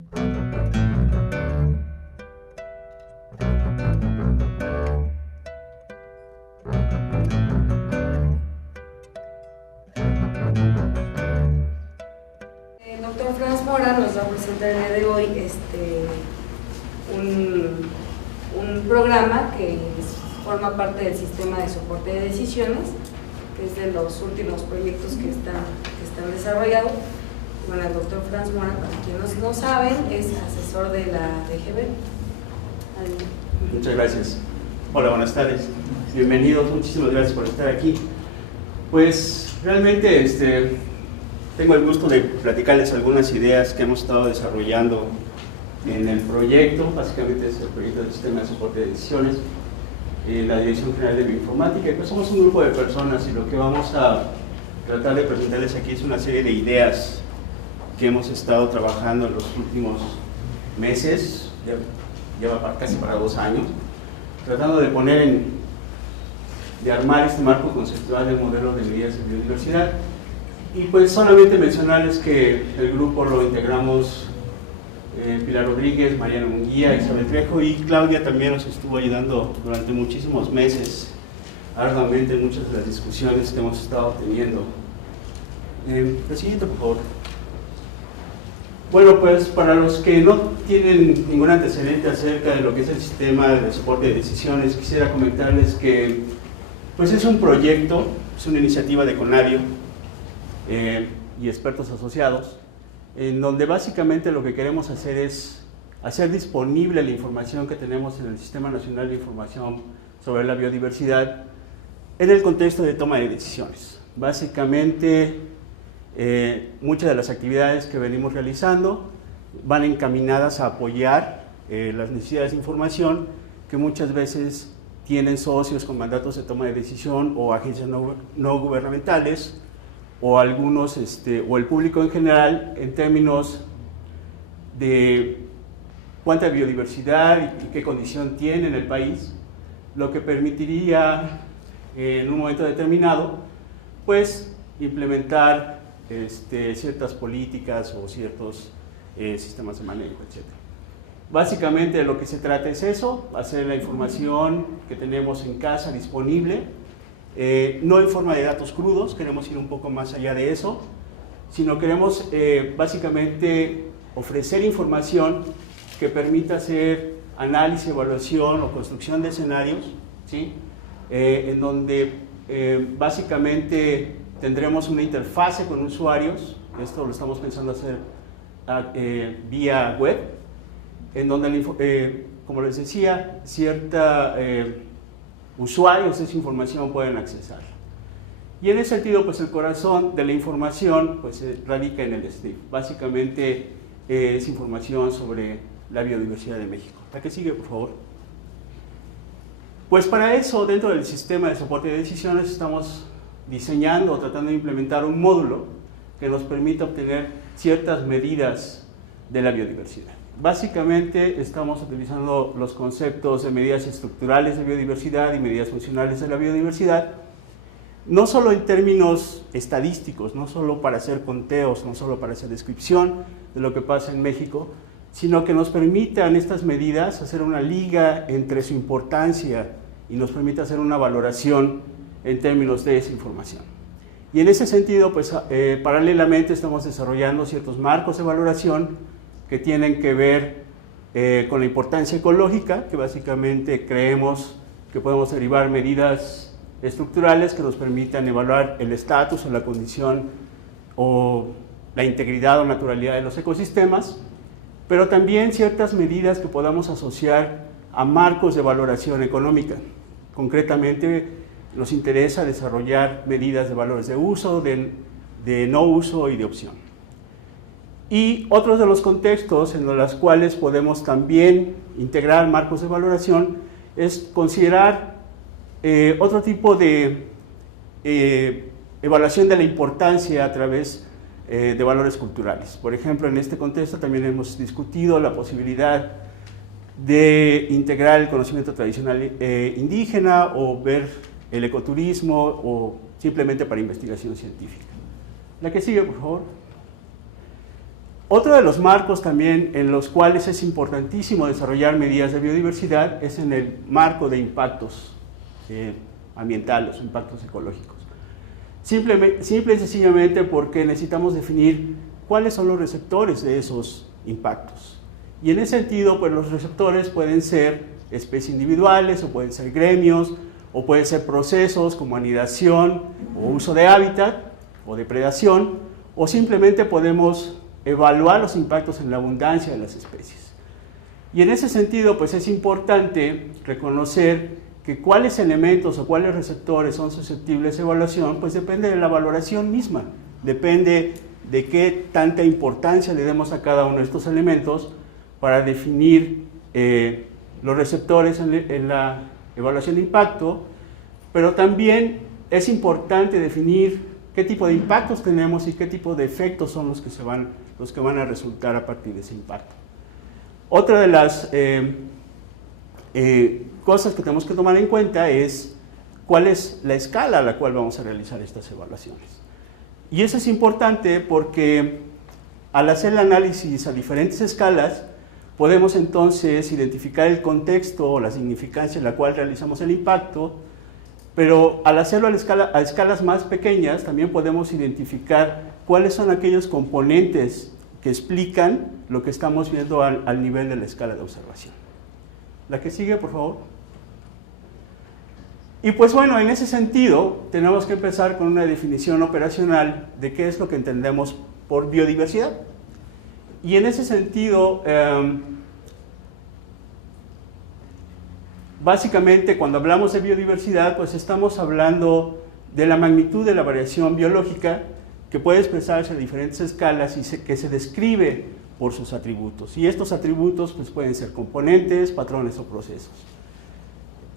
El doctor Franz Mora nos va a presentar el día de hoy un programa que forma parte del sistema de soporte de decisiones, que es de los últimos proyectos que están desarrollados. Bueno, el doctor Franz Mora, para quienes no saben, es asesor de la DGB. Muchas gracias. Hola, buenas tardes. Bienvenidos, muchísimas gracias por estar aquí. Pues realmente tengo el gusto de platicarles algunas ideas que hemos estado desarrollando en el proyecto. Básicamente es el proyecto del sistema de soporte de decisiones en la Dirección General de Bioinformática. Y pues somos un grupo de personas y lo que vamos a tratar de presentarles aquí es una serie de ideas que hemos estado trabajando en los últimos meses, ya lleva casi para 2 años, tratando de armar este marco conceptual del modelo de medidas de biodiversidad. Y pues solamente mencionarles que el grupo lo integramos Pilar Rodríguez, Mariana Munguía, Isabel Trejo, y Claudia también nos estuvo ayudando durante muchísimos meses arduamente en muchas de las discusiones que hemos estado teniendo. El siguiente, por favor. Bueno, pues para los que no tienen ningún antecedente acerca de lo que es el sistema de soporte de decisiones, quisiera comentarles que pues es un proyecto, es una iniciativa de CONABIO y expertos asociados, en donde básicamente lo que queremos hacer es hacer disponible la información que tenemos en el Sistema Nacional de Información sobre la Biodiversidad en el contexto de toma de decisiones. Básicamente, muchas de las actividades que venimos realizando van encaminadas a apoyar las necesidades de información que muchas veces tienen socios con mandatos de toma de decisión o agencias no gubernamentales o algunos, o el público en general, en términos de cuánta biodiversidad y qué condición tiene en el país, lo que permitiría en un momento determinado, pues, implementar ciertas políticas o ciertos sistemas de manejo, etc. Básicamente de lo que se trata es eso, hacer la información que tenemos en casa disponible, no en forma de datos crudos, queremos ir un poco más allá de eso, sino queremos básicamente ofrecer información que permita hacer análisis, evaluación o construcción de escenarios, ¿sí? En donde básicamente tendremos una interfase con usuarios, esto lo estamos pensando hacer vía web, en donde, como les decía, usuarios de esa información pueden accesar. Y en ese sentido, pues el corazón de la información pues, radica en el SNIF. Básicamente es información sobre la biodiversidad de México. ¿La que sigue, por favor? Pues para eso, dentro del sistema de soporte de decisiones, estamos diseñando o tratando de implementar un módulo que nos permita obtener ciertas medidas de la biodiversidad. Básicamente estamos utilizando los conceptos de medidas estructurales de biodiversidad y medidas funcionales de la biodiversidad, no solo en términos estadísticos, no solo para hacer conteos, no solo para hacer descripción de lo que pasa en México, sino que nos permitan estas medidas hacer una liga entre su importancia y nos permita hacer una valoración en términos de esa información. Y en ese sentido, pues paralelamente estamos desarrollando ciertos marcos de valoración que tienen que ver con la importancia ecológica, que básicamente creemos que podemos derivar medidas estructurales que nos permitan evaluar el estatus o la condición o la integridad o naturalidad de los ecosistemas, pero también ciertas medidas que podamos asociar a marcos de valoración económica. Concretamente, nos interesa desarrollar medidas de valores de uso, de no uso y de opción. Y otros de los contextos en los cuales podemos también integrar marcos de valoración es considerar otro tipo de evaluación de la importancia a través de valores culturales. Por ejemplo, en este contexto también hemos discutido la posibilidad de integrar el conocimiento tradicional indígena o ver el ecoturismo o simplemente para investigación científica. La que sigue, por favor. Otro de los marcos también en los cuales es importantísimo desarrollar medidas de biodiversidad es en el marco de impactos ambientales, impactos ecológicos. Simple y sencillamente porque necesitamos definir cuáles son los receptores de esos impactos. Y en ese sentido, pues los receptores pueden ser especies individuales, o pueden ser gremios, o pueden ser procesos como anidación o uso de hábitat o depredación, o simplemente podemos evaluar los impactos en la abundancia de las especies. Y en ese sentido, pues es importante reconocer que cuáles elementos o cuáles receptores son susceptibles de evaluación, pues depende de la valoración misma, depende de qué tanta importancia le demos a cada uno de estos elementos para definir los receptores en la evaluación de impacto, pero también es importante definir qué tipo de impactos tenemos y qué tipo de efectos son los que van a resultar a partir de ese impacto. Otra de las cosas que tenemos que tomar en cuenta es cuál es la escala a la cual vamos a realizar estas evaluaciones. Y eso es importante porque al hacer el análisis a diferentes escalas, podemos entonces identificar el contexto o la significancia en la cual realizamos el impacto, pero al hacerlo a escalas más pequeñas también podemos identificar cuáles son aquellos componentes que explican lo que estamos viendo al nivel de la escala de observación. La que sigue, por favor. Y pues bueno, en ese sentido tenemos que empezar con una definición operacional de qué es lo que entendemos por biodiversidad. Y en ese sentido, básicamente cuando hablamos de biodiversidad, pues estamos hablando de la magnitud de la variación biológica que puede expresarse a diferentes escalas y que se describe por sus atributos. Y estos atributos pues, pueden ser componentes, patrones o procesos.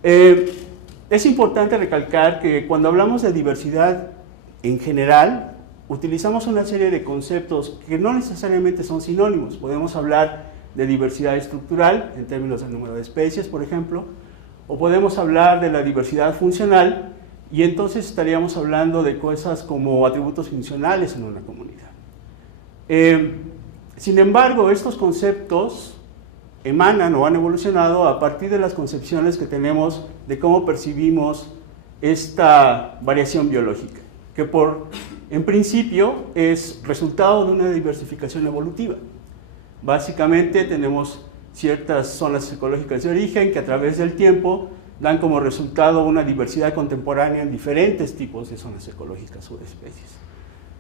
Es importante recalcar que cuando hablamos de diversidad en general, utilizamos una serie de conceptos que no necesariamente son sinónimos. Podemos hablar de diversidad estructural, en términos del número de especies, por ejemplo, o podemos hablar de la diversidad funcional, y entonces estaríamos hablando de cosas como atributos funcionales en una comunidad. Sin embargo, estos conceptos emanan o han evolucionado a partir de las concepciones que tenemos de cómo percibimos esta variación biológica, que en principio es resultado de una diversificación evolutiva. Básicamente tenemos ciertas zonas ecológicas de origen que a través del tiempo dan como resultado una diversidad contemporánea en diferentes tipos de zonas ecológicas o de especies.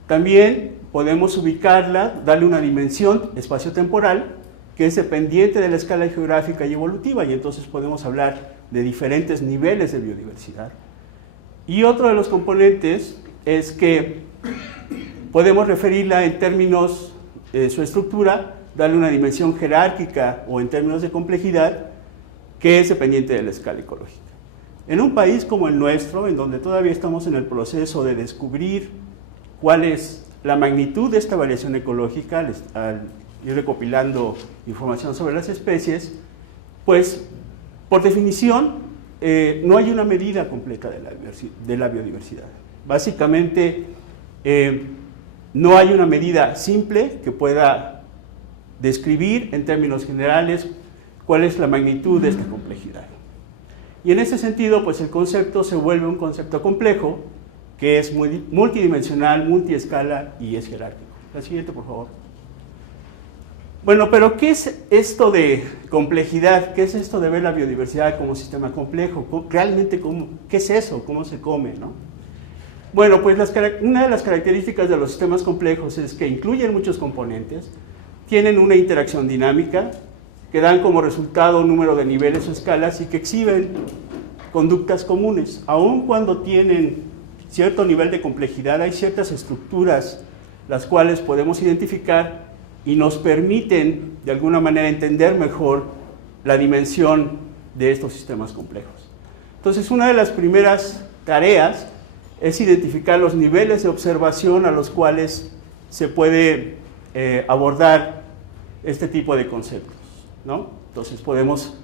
También podemos ubicarla, darle una dimensión espaciotemporal que es dependiente de la escala geográfica y evolutiva, y entonces podemos hablar de diferentes niveles de biodiversidad. Y otro de los componentes es que podemos referirla en términos de su estructura, darle una dimensión jerárquica o en términos de complejidad que es dependiente de la escala ecológica. En un país como el nuestro, en donde todavía estamos en el proceso de descubrir cuál es la magnitud de esta variación ecológica al ir recopilando información sobre las especies, pues por definición no hay una medida completa de la biodiversidad. Básicamente no hay una medida simple que pueda describir en términos generales cuál es la magnitud de esta complejidad. Y en ese sentido, pues el concepto se vuelve un concepto complejo que es multidimensional, multiescala y es jerárquico. La siguiente, por favor. Bueno, pero ¿qué es esto de complejidad? ¿Qué es esto de ver la biodiversidad como sistema complejo? ¿Realmente qué es eso? ¿Cómo se come, no? Bueno, pues una de las características de los sistemas complejos es que incluyen muchos componentes, tienen una interacción dinámica, que dan como resultado un número de niveles o escalas y que exhiben conductas comunes. Aun cuando tienen cierto nivel de complejidad, hay ciertas estructuras las cuales podemos identificar y nos permiten de alguna manera entender mejor la dimensión de estos sistemas complejos. Entonces, una de las primeras tareas es identificar los niveles de observación a los cuales se puede abordar este tipo de conceptos, ¿no? Entonces podemos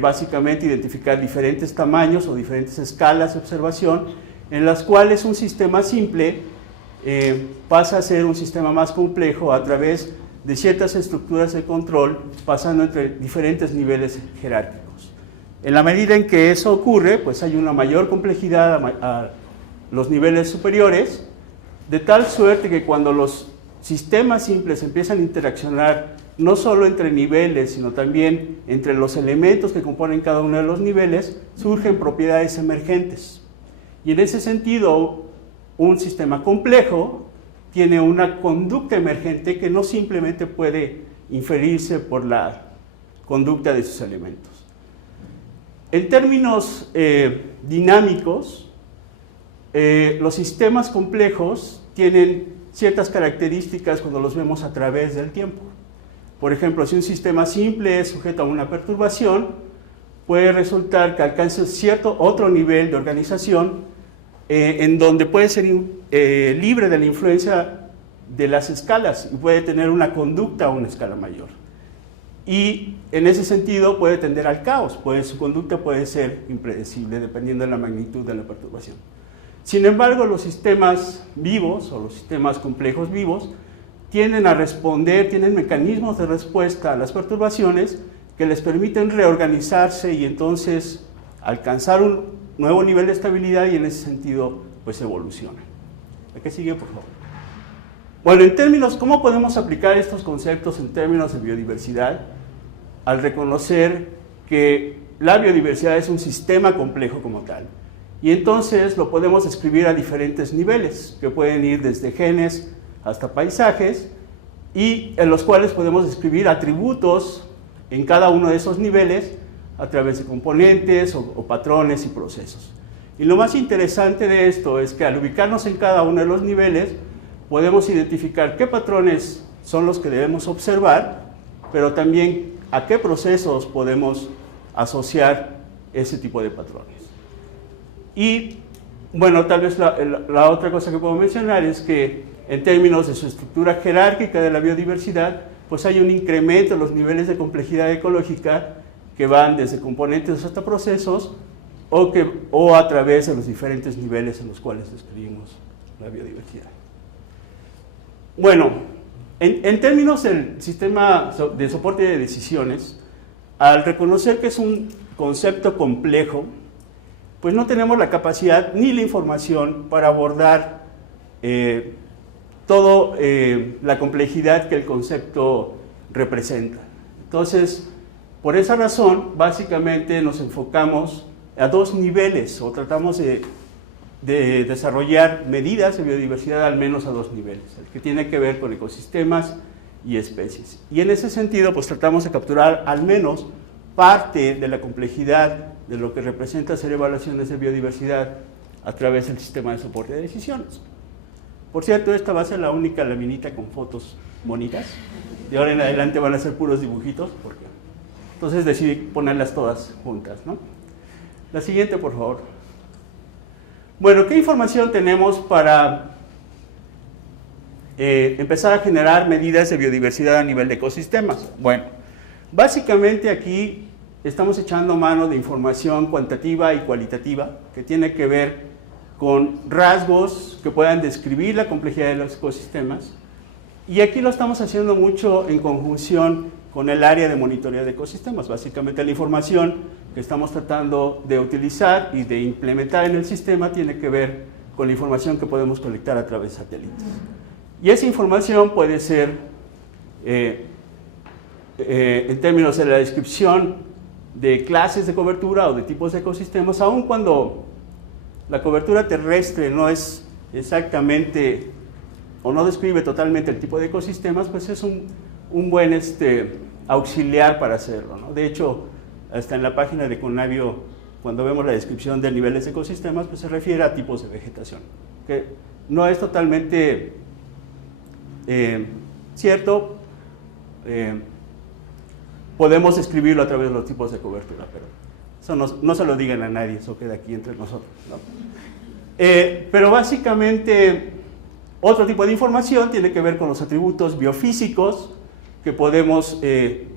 básicamente identificar diferentes tamaños o diferentes escalas de observación en las cuales un sistema simple pasa a ser un sistema más complejo a través de ciertas estructuras de control pasando entre diferentes niveles jerárquicos. En la medida en que eso ocurre, pues hay una mayor complejidad a los niveles superiores, de tal suerte que cuando los sistemas simples empiezan a interaccionar no solo entre niveles, sino también entre los elementos que componen cada uno de los niveles, surgen propiedades emergentes. Y en ese sentido, un sistema complejo tiene una conducta emergente que no simplemente puede inferirse por la conducta de sus elementos. En términos dinámicos, los sistemas complejos tienen ciertas características cuando los vemos a través del tiempo. Por ejemplo, si un sistema simple es sujeto a una perturbación, puede resultar que alcance cierto otro nivel de organización en donde puede ser libre de la influencia de las escalas y puede tener una conducta a una escala mayor. Y en ese sentido puede tender al caos, pues su conducta puede ser impredecible dependiendo de la magnitud de la perturbación. Sin embargo, los sistemas vivos o los sistemas complejos vivos tienden a responder, tienen mecanismos de respuesta a las perturbaciones que les permiten reorganizarse y entonces alcanzar un nuevo nivel de estabilidad y en ese sentido pues evolucionan. ¿La que sigue, por favor? Bueno, en términos, ¿cómo podemos aplicar estos conceptos en términos de biodiversidad? Al reconocer que la biodiversidad es un sistema complejo como tal. Y entonces lo podemos escribir a diferentes niveles, que pueden ir desde genes hasta paisajes, y en los cuales podemos escribir atributos en cada uno de esos niveles a través de componentes o patrones y procesos. Y lo más interesante de esto es que al ubicarnos en cada uno de los niveles, podemos identificar qué patrones son los que debemos observar, pero también a qué procesos podemos asociar ese tipo de patrones. Y, bueno, tal vez la otra cosa que puedo mencionar es que en términos de su estructura jerárquica de la biodiversidad, pues hay un incremento en los niveles de complejidad ecológica que van desde componentes hasta procesos o a través de los diferentes niveles en los cuales describimos la biodiversidad. Bueno, en términos del sistema de soporte de decisiones, al reconocer que es un concepto complejo, pues no tenemos la capacidad ni la información para abordar toda la complejidad que el concepto representa. Entonces, por esa razón, básicamente nos enfocamos a dos niveles, o tratamos de desarrollar medidas de biodiversidad al menos a dos niveles, el que tiene que ver con ecosistemas y especies. Y en ese sentido, pues tratamos de capturar al menos parte de la complejidad de lo que representa hacer evaluaciones de biodiversidad a través del sistema de soporte de decisiones. Por cierto, esta va a ser la única laminita con fotos bonitas. De ahora en adelante van a ser puros dibujitos, porque entonces decidí ponerlas todas juntas, ¿no? La siguiente, por favor. Bueno, ¿qué información tenemos para empezar a generar medidas de biodiversidad a nivel de ecosistemas? Bueno, básicamente aquí estamos echando mano de información cuantitativa y cualitativa que tiene que ver con rasgos que puedan describir la complejidad de los ecosistemas. Y aquí lo estamos haciendo mucho en conjunción con el área de monitoreo de ecosistemas. Básicamente la información que estamos tratando de utilizar y de implementar en el sistema tiene que ver con la información que podemos colectar a través de satélites. Y esa información puede ser, en términos de la descripción de clases de cobertura o de tipos de ecosistemas, aun cuando la cobertura terrestre no es exactamente o no describe totalmente el tipo de ecosistemas, pues es un buen auxiliar para hacerlo, ¿no? De hecho, hasta en la página de Conavio, cuando vemos la descripción de niveles de ecosistemas, pues se refiere a tipos de vegetación, que no es totalmente cierto. Podemos describirlo a través de los tipos de cobertura, pero eso no se lo digan a nadie, eso queda aquí entre nosotros, ¿no? Pero básicamente otro tipo de información tiene que ver con los atributos biofísicos que podemos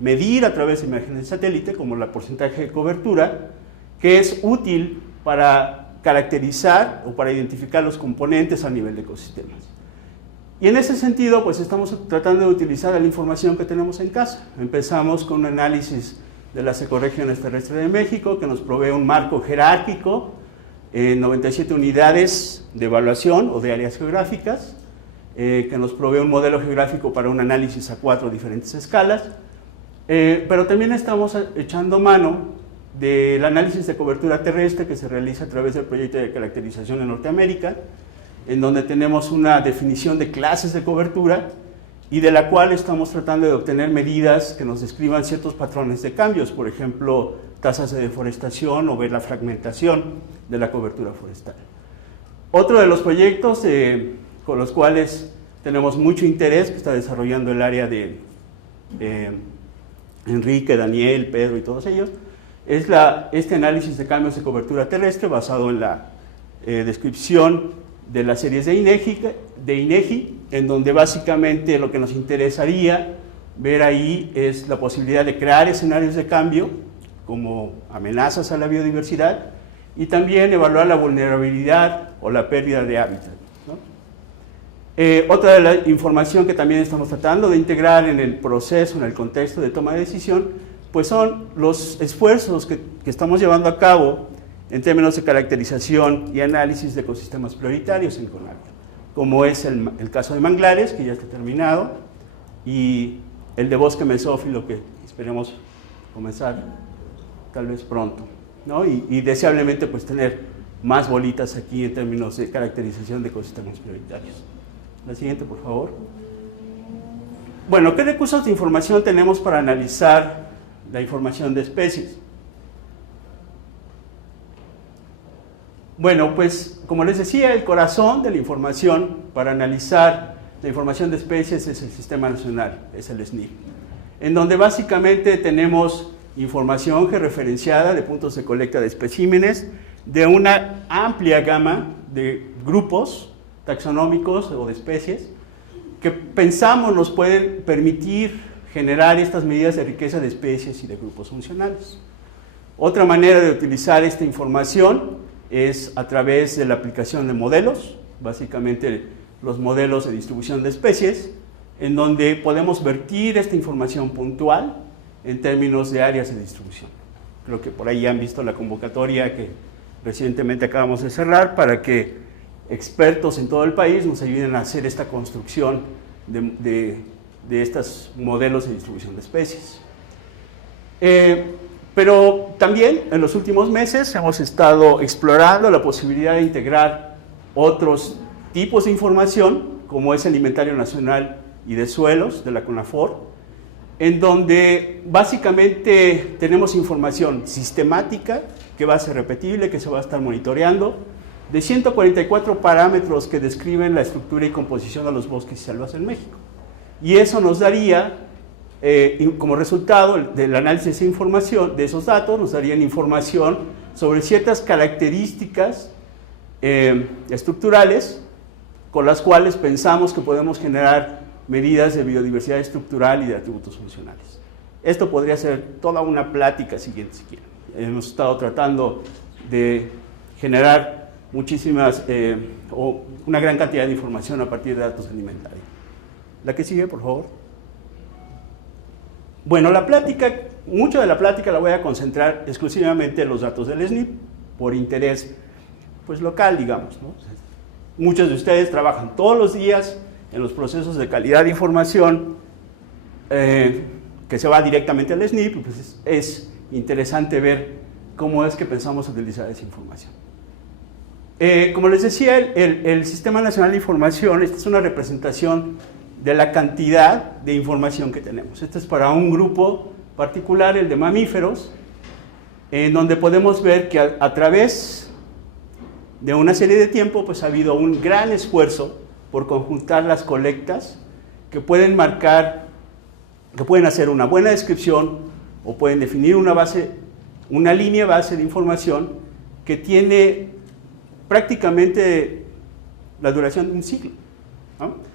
medir a través de imágenes de satélite, como el porcentaje de cobertura, que es útil para caracterizar o para identificar los componentes a nivel de ecosistemas. Y en ese sentido, pues estamos tratando de utilizar la información que tenemos en casa. Empezamos con un análisis de las ecorregiones terrestres de México, que nos provee un marco jerárquico, 97 unidades de evaluación o de áreas geográficas, que nos provee un modelo geográfico para un análisis a 4 diferentes escalas, pero también estamos echando mano del análisis de cobertura terrestre que se realiza a través del proyecto de caracterización en Norteamérica, en donde tenemos una definición de clases de cobertura y de la cual estamos tratando de obtener medidas que nos describan ciertos patrones de cambios, por ejemplo, tasas de deforestación o ver la fragmentación de la cobertura forestal. Otro de los proyectos con los cuales tenemos mucho interés, que está desarrollando el área de Enrique, Daniel, Pedro y todos ellos, es este análisis de cambios de cobertura terrestre basado en la descripción de las series de INEGI, en donde básicamente lo que nos interesaría ver ahí es la posibilidad de crear escenarios de cambio como amenazas a la biodiversidad y también evaluar la vulnerabilidad o la pérdida de hábitat, ¿no? Otra de la información que también estamos tratando de integrar en el proceso, en el contexto de toma de decisión, pues son los esfuerzos que estamos llevando a cabo en términos de caracterización y análisis de ecosistemas prioritarios en CONAVI, como es el caso de manglares, que ya está terminado, y el de bosque mesófilo, que esperemos comenzar tal vez pronto, ¿no? Y deseablemente pues tener más bolitas aquí en términos de caracterización de ecosistemas prioritarios. La siguiente, por favor. Bueno, ¿qué recursos de información tenemos para analizar la información de especies? Bueno, pues como les decía, el corazón de la información para analizar la información de especies es el Sistema Nacional, es el SNIP, en donde básicamente tenemos información georreferenciada de puntos de colecta de especímenes de una amplia gama de grupos taxonómicos o de especies que pensamos nos pueden permitir generar estas medidas de riqueza de especies y de grupos funcionales. Otra manera de utilizar esta información es a través de la aplicación de modelos, básicamente los modelos de distribución de especies, en donde podemos vertir esta información puntual en términos de áreas de distribución. Creo que por ahí han visto la convocatoria que recientemente acabamos de cerrar para que expertos en todo el país nos ayuden a hacer esta construcción de estos modelos de distribución de especies. Pero también en los últimos meses hemos estado explorando la posibilidad de integrar otros tipos de información, como es el Inventario Nacional y de Suelos de la CONAFOR, en donde básicamente tenemos información sistemática que va a ser repetible, que se va a estar monitoreando, de 144 parámetros que describen la estructura y composición de los bosques y selvas en México. Y eso nos daría, como resultado del análisis de esa información, de esos datos, nos darían información sobre ciertas características estructurales con las cuales pensamos que podemos generar medidas de biodiversidad estructural y de atributos funcionales. Esto podría ser toda una plática siguiente si quieren. Hemos estado tratando de generar muchísimas o una gran cantidad de información a partir de datos alimentarios. La que sigue, por favor. Bueno, la plática, mucho de la plática la voy a concentrar exclusivamente en los datos del SNIP, por interés pues, local, digamos, ¿no? Muchos de ustedes trabajan todos los días en los procesos de calidad de información que se va directamente al SNIP, pues es interesante ver cómo es que pensamos utilizar esa información. Como les decía, el Sistema Nacional de Información, esta es una representación de la cantidad de información que tenemos. Este es para un grupo particular, el de mamíferos, en donde podemos ver que a través de una serie de tiempo pues ha habido un gran esfuerzo por conjuntar las colectas que pueden marcar, que pueden hacer una buena descripción o pueden definir una línea base de información que tiene prácticamente la duración de un siglo, ¿no?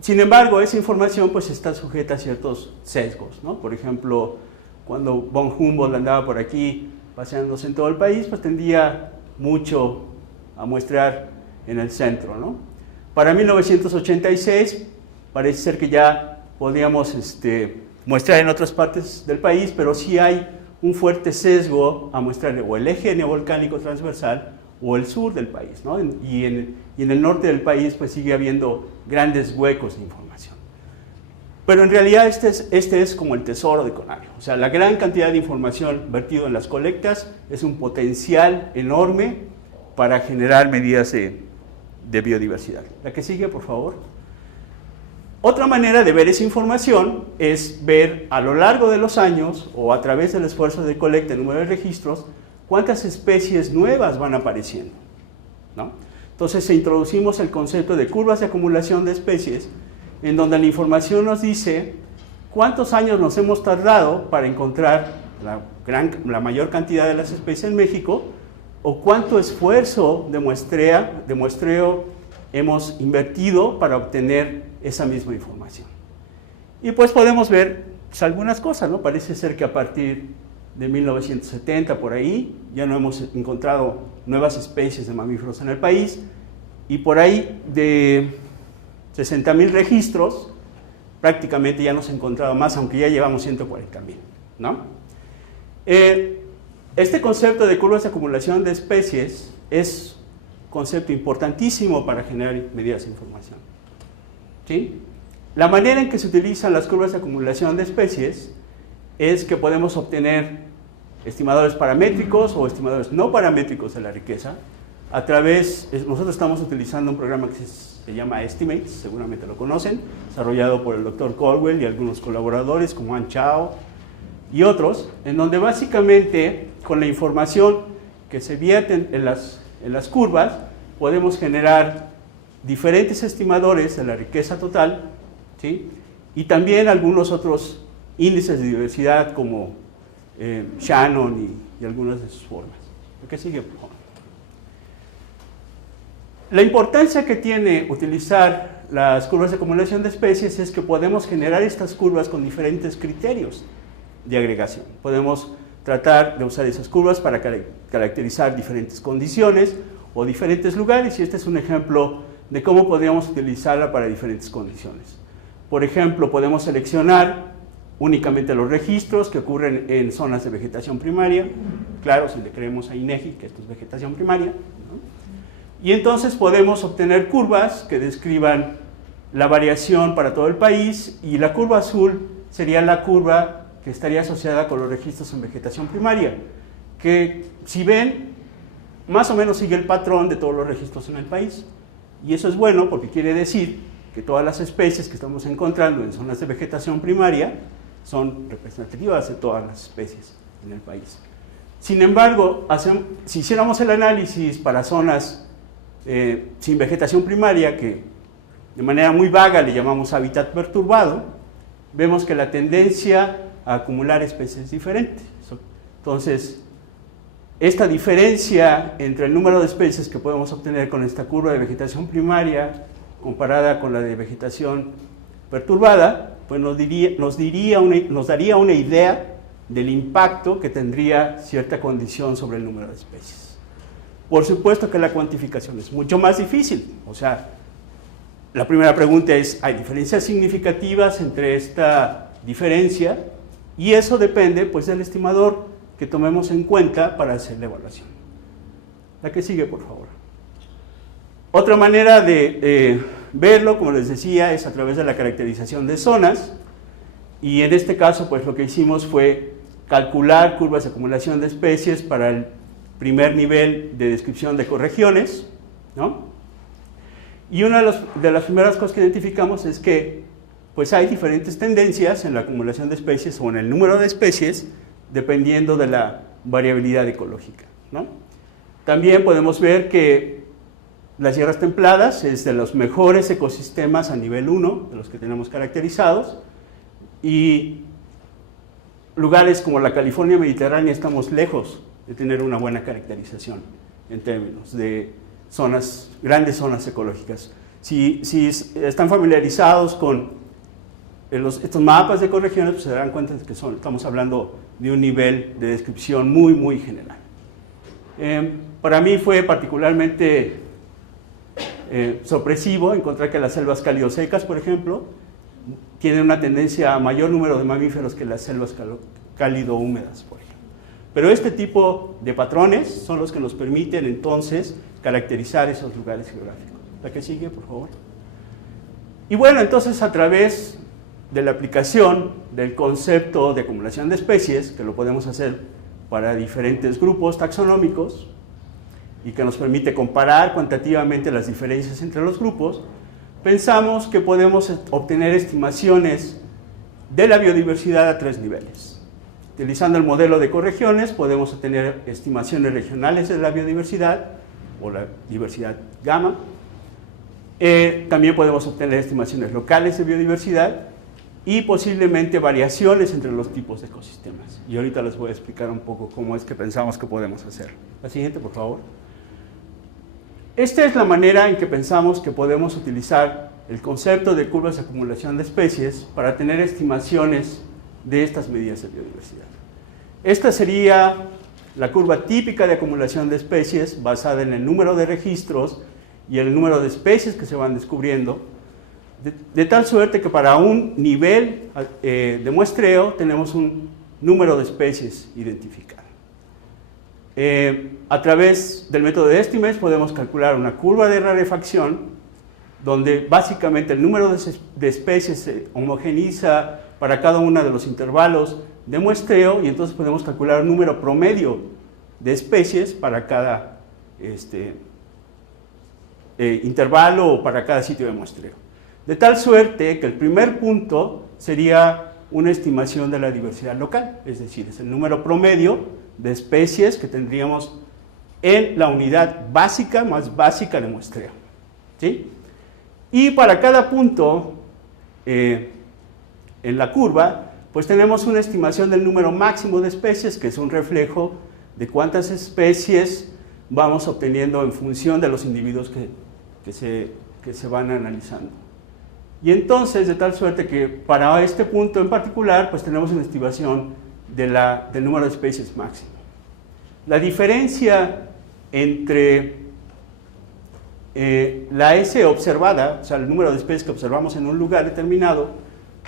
Sin embargo, esa información pues está sujeta a ciertos sesgos, ¿no? Por ejemplo, cuando von Humboldt andaba por aquí paseándose en todo el país, pues tendía mucho a muestrear en el centro, ¿no? Para 1986 parece ser que ya podíamos muestrar en otras partes del país, pero sí hay un fuerte sesgo a mostrar o el eje neovolcánico transversal o el sur del país, ¿no? Y en el norte del país pues sigue habiendo grandes huecos de información. Pero en realidad este es como el tesoro de Conavio. O sea, la gran cantidad de información vertido en las colectas es un potencial enorme para generar medidas de biodiversidad. La que sigue, por favor. Otra manera de ver esa información es ver a lo largo de los años o a través del esfuerzo de colecta y número de registros cuántas especies nuevas van apareciendo, ¿no? Entonces introducimos el concepto de curvas de acumulación de especies, en donde la información nos dice cuántos años nos hemos tardado para encontrar la mayor cantidad de las especies en México, o cuánto esfuerzo de muestreo hemos invertido para obtener esa misma información. Y pues podemos ver pues, algunas cosas, ¿no? Parece ser que a partir de 1970 por ahí ya no hemos encontrado nuevas especies de mamíferos en el país, y por ahí de 60,000 registros prácticamente ya no se ha encontrado más, aunque ya llevamos 140,000, ¿no? Este concepto de curvas de acumulación de especies es un concepto importantísimo para generar medidas de información, ¿sí? La manera en que se utilizan las curvas de acumulación de especies es que podemos obtener estimadores paramétricos o estimadores no paramétricos de la riqueza a través, nosotros estamos utilizando un programa que se llama Estimates, seguramente lo conocen, desarrollado por el doctor Caldwell y algunos colaboradores como Juan Chao y otros, en donde básicamente con la información que se vierte en las curvas podemos generar diferentes estimadores de la riqueza total, ¿sí? Y también algunos otros índices de diversidad como Shannon y algunas de sus formas. ¿Lo que sigue, por favor? La importancia que tiene utilizar las curvas de acumulación de especies es que podemos generar estas curvas con diferentes criterios de agregación. Podemos tratar de usar esas curvas para caracterizar diferentes condiciones o diferentes lugares, y este es un ejemplo de cómo podríamos utilizarla para diferentes condiciones. Por ejemplo, podemos seleccionar únicamente los registros que ocurren en zonas de vegetación primaria, claro, si le creemos a INEGI que esto es vegetación primaria, ¿no? Y entonces podemos obtener curvas que describan la variación para todo el país, y la curva azul sería la curva que estaría asociada con los registros en vegetación primaria, que si ven, más o menos sigue el patrón de todos los registros en el país. Y eso es bueno porque quiere decir que todas las especies que estamos encontrando en zonas de vegetación primaria son representativas de todas las especies en el país. Sin embargo, si hiciéramos el análisis para zonas sin vegetación primaria, que de manera muy vaga le llamamos hábitat perturbado, vemos que la tendencia a acumular especies es diferente. Entonces, esta diferencia entre el número de especies que podemos obtener con esta curva de vegetación primaria comparada con la de vegetación perturbada, pues nos daría una idea del impacto que tendría cierta condición sobre el número de especies. Por supuesto que la cuantificación es mucho más difícil. O sea, la primera pregunta es, ¿hay diferencias significativas entre esta diferencia? Y eso depende pues del estimador que tomemos en cuenta para hacer la evaluación. La que sigue, por favor. Otra manera de verlo, como les decía, es a través de la caracterización de zonas, y en este caso pues lo que hicimos fue calcular curvas de acumulación de especies para el primer nivel de descripción de ecorregiones, ¿no? Y una de las primeras cosas que identificamos es que pues hay diferentes tendencias en la acumulación de especies o en el número de especies dependiendo de la variabilidad ecológica, ¿no? También podemos ver que las sierras templadas es de los mejores ecosistemas a nivel 1, de los que tenemos caracterizados, y lugares como la California mediterránea estamos lejos de tener una buena caracterización en términos de grandes zonas ecológicas. Si están familiarizados con estos mapas de ecorregiones, pues se darán cuenta de que estamos hablando de un nivel de descripción muy, muy general. Para mí fue particularmente sorpresivo encontrar que las selvas cálido-secas, por ejemplo, tienen una tendencia a mayor número de mamíferos que las selvas cálido-húmedas, por ejemplo. Pero este tipo de patrones son los que nos permiten entonces caracterizar esos lugares geográficos. La que sigue, por favor. Y bueno, entonces a través de la aplicación del concepto de acumulación de especies, que lo podemos hacer para diferentes grupos taxonómicos y que nos permite comparar cuantitativamente las diferencias entre los grupos, pensamos que podemos obtener estimaciones de la biodiversidad a 3 niveles. Utilizando el modelo de ecorregiones podemos obtener estimaciones regionales de la biodiversidad o la diversidad gamma. También podemos obtener estimaciones locales de biodiversidad y posiblemente variaciones entre los tipos de ecosistemas. Y ahorita les voy a explicar un poco cómo es que pensamos que podemos hacer. La siguiente, por favor. Esta es la manera en que pensamos que podemos utilizar el concepto de curvas de acumulación de especies para tener estimaciones de estas medidas de biodiversidad. Esta sería la curva típica de acumulación de especies basada en el número de registros y el número de especies que se van descubriendo, de tal suerte que para un nivel de muestreo tenemos un número de especies identificado. A través del método de estimates podemos calcular una curva de rarefacción donde básicamente el número de especies se homogeneiza para cada uno de los intervalos de muestreo y entonces podemos calcular un número promedio de especies para cada intervalo o para cada sitio de muestreo. De tal suerte que el primer punto sería una estimación de la diversidad local, es decir, es el número promedio de especies que tendríamos en la unidad básica más básica de muestreo, ¿sí? Y para cada punto en la curva, pues tenemos una estimación del número máximo de especies, que es un reflejo de cuántas especies vamos obteniendo en función de los individuos que se van analizando. Y entonces, de tal suerte que para este punto en particular, pues tenemos una estimación del número de especies máximo. La diferencia entre la S observada, o sea, el número de especies que observamos en un lugar determinado,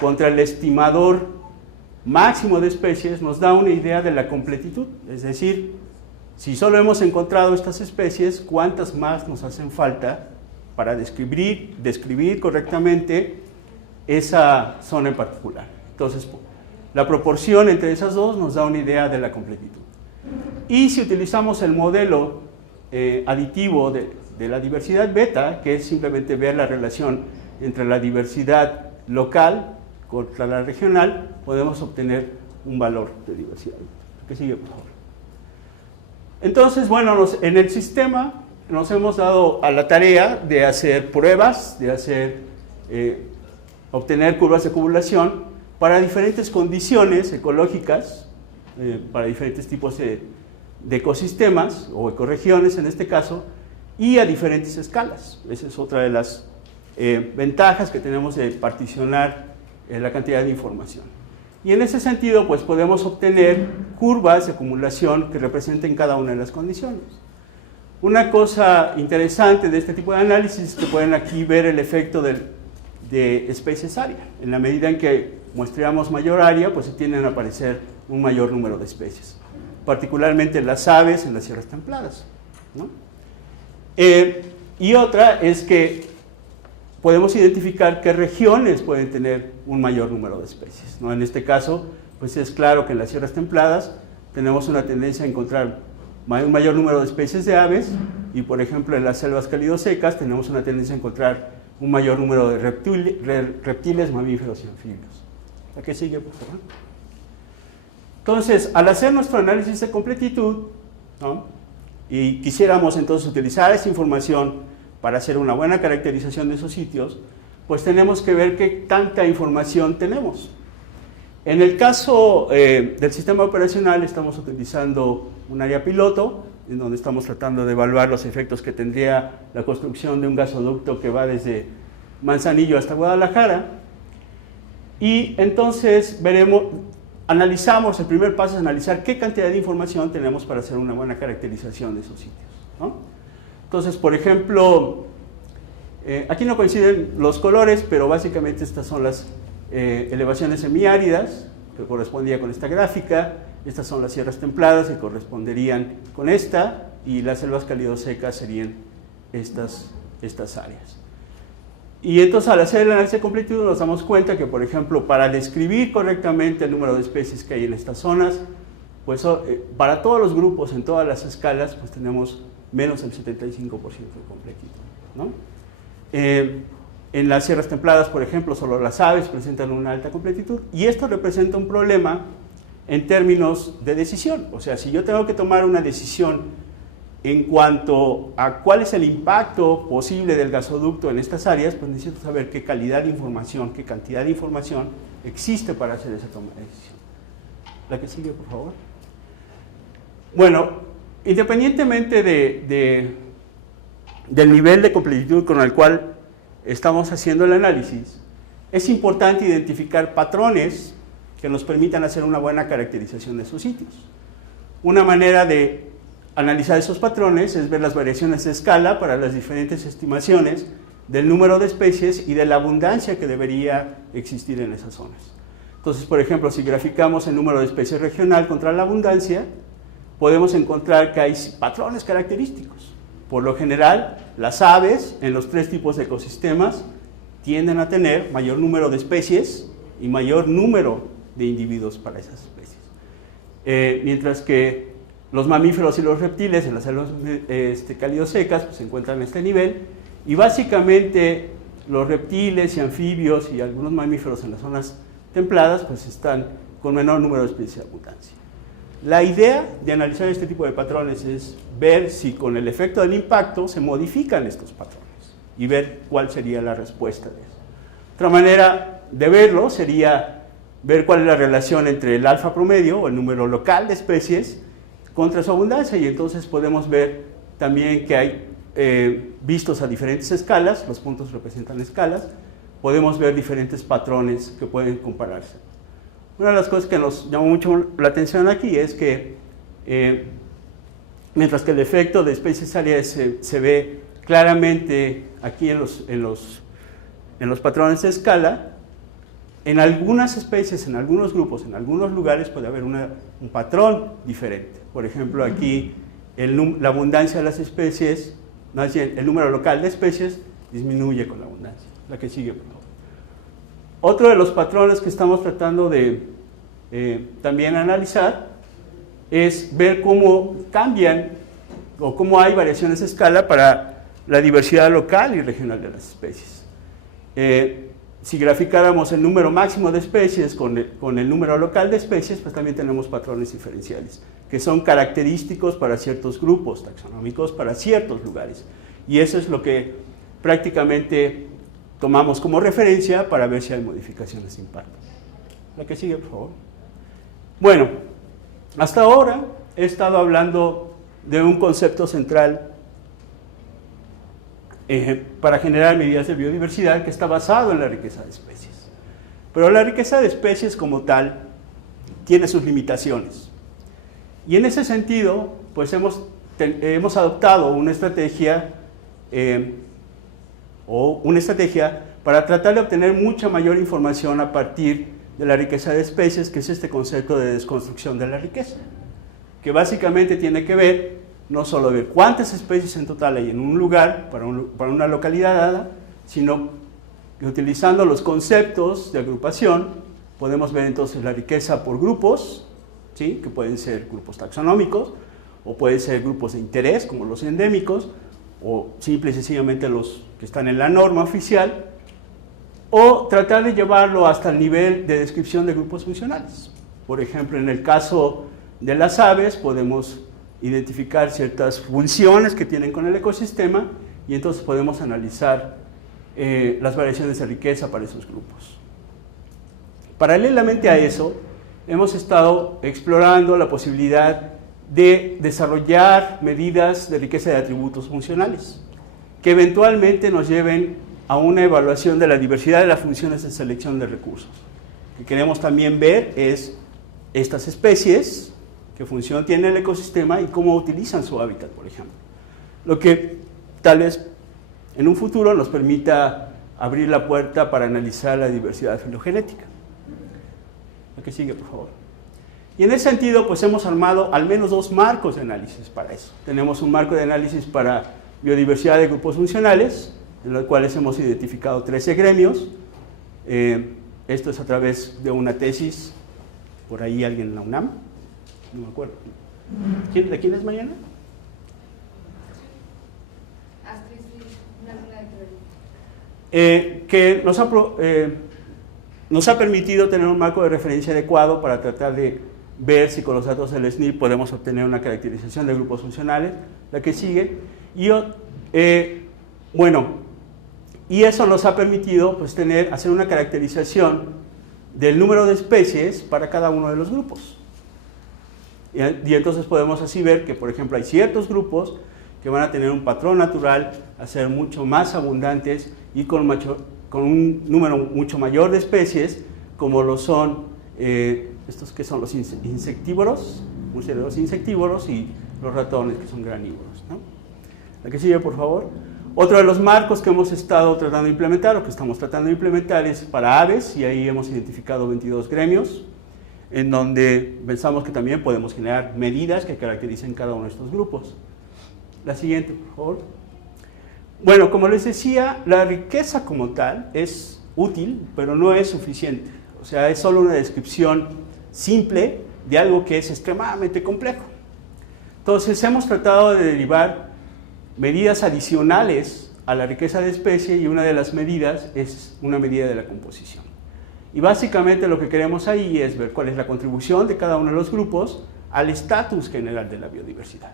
contra el estimador máximo de especies, nos da una idea de la completitud. Es decir, si solo hemos encontrado estas especies, ¿cuántas más nos hacen falta para describir correctamente esa zona en particular? Entonces, la proporción entre esas dos nos da una idea de la completitud. Y si utilizamos el modelo aditivo de la diversidad beta, que es simplemente ver la relación entre la diversidad local contra la regional, podemos obtener un valor de diversidad. ¿Qué sigue, por favor? Entonces, bueno, en el sistema nos hemos dado a la tarea de hacer pruebas, de obtener curvas de acumulación para diferentes condiciones ecológicas, para diferentes tipos de ecosistemas o ecorregiones en este caso, y a diferentes escalas. Esa es otra de las ventajas que tenemos de particionar la cantidad de información. Y en ese sentido, pues podemos obtener curvas de acumulación que representen cada una de las condiciones. Una cosa interesante de este tipo de análisis es que pueden aquí ver el efecto de especies área. En la medida en que muestreamos mayor área, pues se tienden a aparecer un mayor número de especies, particularmente las aves en las sierras templadas, ¿no? Y otra es que podemos identificar qué regiones pueden tener un mayor número de especies, ¿no? En este caso, pues es claro que en las sierras templadas tenemos una tendencia a encontrar un mayor número de especies de aves y, por ejemplo, en las selvas cálido-secas tenemos una tendencia a encontrar un mayor número de reptiles, mamíferos y anfibios. ¿A qué sigue, por favor? Entonces, al hacer nuestro análisis de completitud, ¿no?, y quisiéramos entonces utilizar esa información para hacer una buena caracterización de esos sitios, pues tenemos que ver qué tanta información tenemos. En el caso del sistema operacional estamos utilizando un área piloto, en donde estamos tratando de evaluar los efectos que tendría la construcción de un gasoducto que va desde Manzanillo hasta Guadalajara, y entonces analizamos, el primer paso es analizar qué cantidad de información tenemos para hacer una buena caracterización de esos sitios, ¿no? Entonces, por ejemplo, Aquí no coinciden los colores, pero básicamente estas son las elevaciones semiáridas, que correspondía con esta gráfica. Estas son las sierras templadas, que corresponderían con esta, y las selvas calidosecas serían estas áreas. Y entonces, al hacer el análisis de completitud, nos damos cuenta que, por ejemplo, para describir correctamente el número de especies que hay en estas zonas, pues para todos los grupos, en todas las escalas, pues tenemos menos del 75% de completitud, ¿no? En las sierras templadas, por ejemplo, solo las aves presentan una alta completitud, y esto representa un problema en términos de decisión. O sea, si yo tengo que tomar una decisión en cuanto a cuál es el impacto posible del gasoducto en estas áreas, pues necesito saber qué calidad de información, qué cantidad de información existe para hacer esa toma de decisión. La que sigue, por favor. Bueno, independientemente del nivel de completitud con el cual estamos haciendo el análisis, es importante identificar patrones que nos permitan hacer una buena caracterización de esos sitios. Una manera de analizar esos patrones es ver las variaciones de escala para las diferentes estimaciones del número de especies y de la abundancia que debería existir en esas zonas. Entonces, por ejemplo, si graficamos el número de especies regional contra la abundancia, podemos encontrar que hay patrones característicos. Por lo general, las aves en los tres tipos de ecosistemas tienden a tener mayor número de especies y mayor número de individuos para esas especies. Mientras que los mamíferos y los reptiles en las selvas calidosecas pues, se encuentran en este nivel, y básicamente los reptiles y anfibios y algunos mamíferos en las zonas templadas pues están con menor número de especies de abundancia. La idea de analizar este tipo de patrones es ver si con el efecto del impacto se modifican estos patrones y ver cuál sería la respuesta de eso. Otra manera de verlo sería ver cuál es la relación entre el alfa promedio o el número local de especies contra su abundancia, y entonces podemos ver también que hay, vistos a diferentes escalas, los puntos representan escalas, podemos ver diferentes patrones que pueden compararse. Una de las cosas que nos llamó mucho la atención aquí es que mientras que el efecto de especies áreas se ve claramente aquí en los patrones de escala, en algunas especies, en algunos grupos, en algunos lugares puede haber un patrón diferente. Por ejemplo, aquí la abundancia de las especies, más bien el número local de especies, disminuye con la abundancia. La que sigue, por favor. Otro de los patrones que estamos tratando de también analizar es ver cómo cambian o cómo hay variaciones de escala para la diversidad local y regional de las especies. Si graficáramos el número máximo de especies con el número local de especies, pues también tenemos patrones diferenciales, que son característicos para ciertos grupos taxonómicos, para ciertos lugares. Y eso es lo que prácticamente tomamos como referencia para ver si hay modificaciones de impacto. La que sigue, por favor. Bueno, hasta ahora he estado hablando de un concepto central para generar medidas de biodiversidad que está basado en la riqueza de especies. Pero la riqueza de especies como tal tiene sus limitaciones. Y en ese sentido, pues hemos adoptado una estrategia para tratar de obtener mucha mayor información a partir de la riqueza de especies, que es este concepto de desconstrucción de la riqueza, que básicamente tiene que ver no solo ver cuántas especies en total hay en un lugar, para una localidad dada, sino que utilizando los conceptos de agrupación, podemos ver entonces la riqueza por grupos, ¿sí? Que pueden ser grupos taxonómicos, o pueden ser grupos de interés, como los endémicos, o simple y sencillamente los que están en la norma oficial, o tratar de llevarlo hasta el nivel de descripción de grupos funcionales. Por ejemplo, en el caso de las aves, podemos identificar ciertas funciones que tienen con el ecosistema y entonces podemos analizar las variaciones de riqueza para esos grupos. Paralelamente a eso, hemos estado explorando la posibilidad de desarrollar medidas de riqueza de atributos funcionales que eventualmente nos lleven a una evaluación de la diversidad de las funciones de selección de recursos. Lo que queremos también ver es estas especies, qué función tiene el ecosistema y cómo utilizan su hábitat, por ejemplo. Lo que tal vez en un futuro nos permita abrir la puerta para analizar la diversidad filogenética. La que sigue, por favor. Y en ese sentido, pues hemos armado al menos 2 marcos de análisis para eso. Tenemos un marco de análisis para biodiversidad de grupos funcionales, en los cuales hemos identificado 13 gremios. Esto es a través de una tesis, por ahí alguien en la UNAM, no me acuerdo. ¿De quién es Mariana? Que nos ha permitido tener un marco de referencia adecuado para tratar de ver si con los datos del SNP podemos obtener una caracterización de grupos funcionales, la que sigue. Y eso nos ha permitido pues, hacer una caracterización del número de especies para cada uno de los grupos. Y entonces podemos así ver que, por ejemplo, hay ciertos grupos que van a tener un patrón natural a ser mucho más abundantes y con un número mucho mayor de especies, como lo son estos que son los insectívoros, los insectívoros y los ratones que son granívoros, ¿no? La que sigue, por favor. Otro de los marcos que hemos estado tratando de implementar, o que estamos tratando de implementar, es para aves, y ahí hemos identificado 22 gremios, en donde pensamos que también podemos generar medidas que caractericen cada uno de estos grupos. La siguiente, por favor. Bueno, como les decía, la riqueza como tal es útil, pero no es suficiente. O sea, es solo una descripción simple de algo que es extremadamente complejo. Entonces, hemos tratado de derivar medidas adicionales a la riqueza de especie, y una de las medidas es una medida de la composición. Y básicamente lo que queremos ahí es ver cuál es la contribución de cada uno de los grupos al estatus general de la biodiversidad.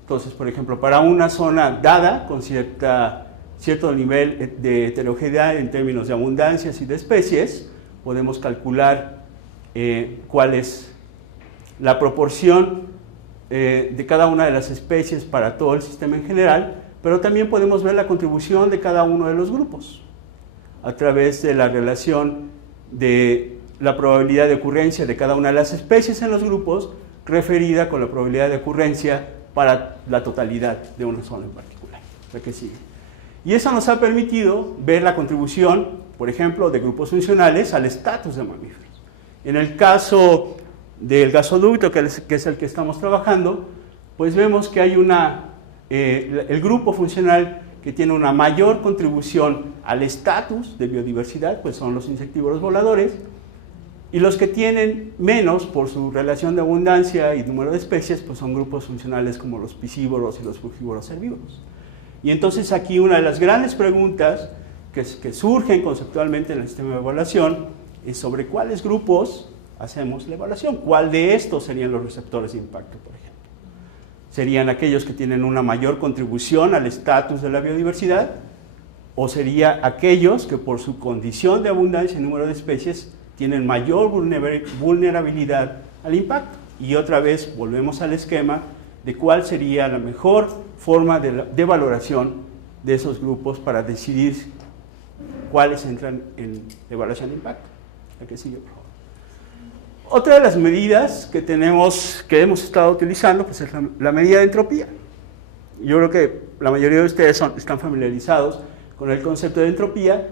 Entonces, por ejemplo, para una zona dada con cierto nivel de heterogeneidad en términos de abundancias y de especies, podemos calcular cuál es la proporción de cada una de las especies para todo el sistema en general, pero también podemos ver la contribución de cada uno de los grupos a través de la relación de la probabilidad de ocurrencia de cada una de las especies en los grupos referida con la probabilidad de ocurrencia para la totalidad de una zona en particular, la que sigue. Y eso nos ha permitido ver la contribución, por ejemplo, de grupos funcionales al estatus de mamíferos. En el caso del gasoducto, que es el que estamos trabajando, pues vemos que hay el grupo funcional que tiene una mayor contribución al estatus de biodiversidad, pues son los insectívoros voladores, y los que tienen menos por su relación de abundancia y número de especies, pues son grupos funcionales como los piscívoros y los frugívoros herbívoros. Y entonces aquí una de las grandes preguntas que surgen conceptualmente en el sistema de evaluación es sobre cuáles grupos hacemos la evaluación. ¿Cuál de estos serían los receptores de impacto, por ejemplo? ¿Serían aquellos que tienen una mayor contribución al estatus de la biodiversidad? ¿O sería aquellos que por su condición de abundancia y número de especies tienen mayor vulnerabilidad al impacto? Y otra vez volvemos al esquema de cuál sería la mejor forma de valoración de esos grupos para decidir cuáles entran en evaluación de impacto. La que sigue, por favor. Otra de las medidas que hemos estado utilizando pues es la medida de entropía. Yo creo que la mayoría de ustedes están familiarizados con el concepto de entropía.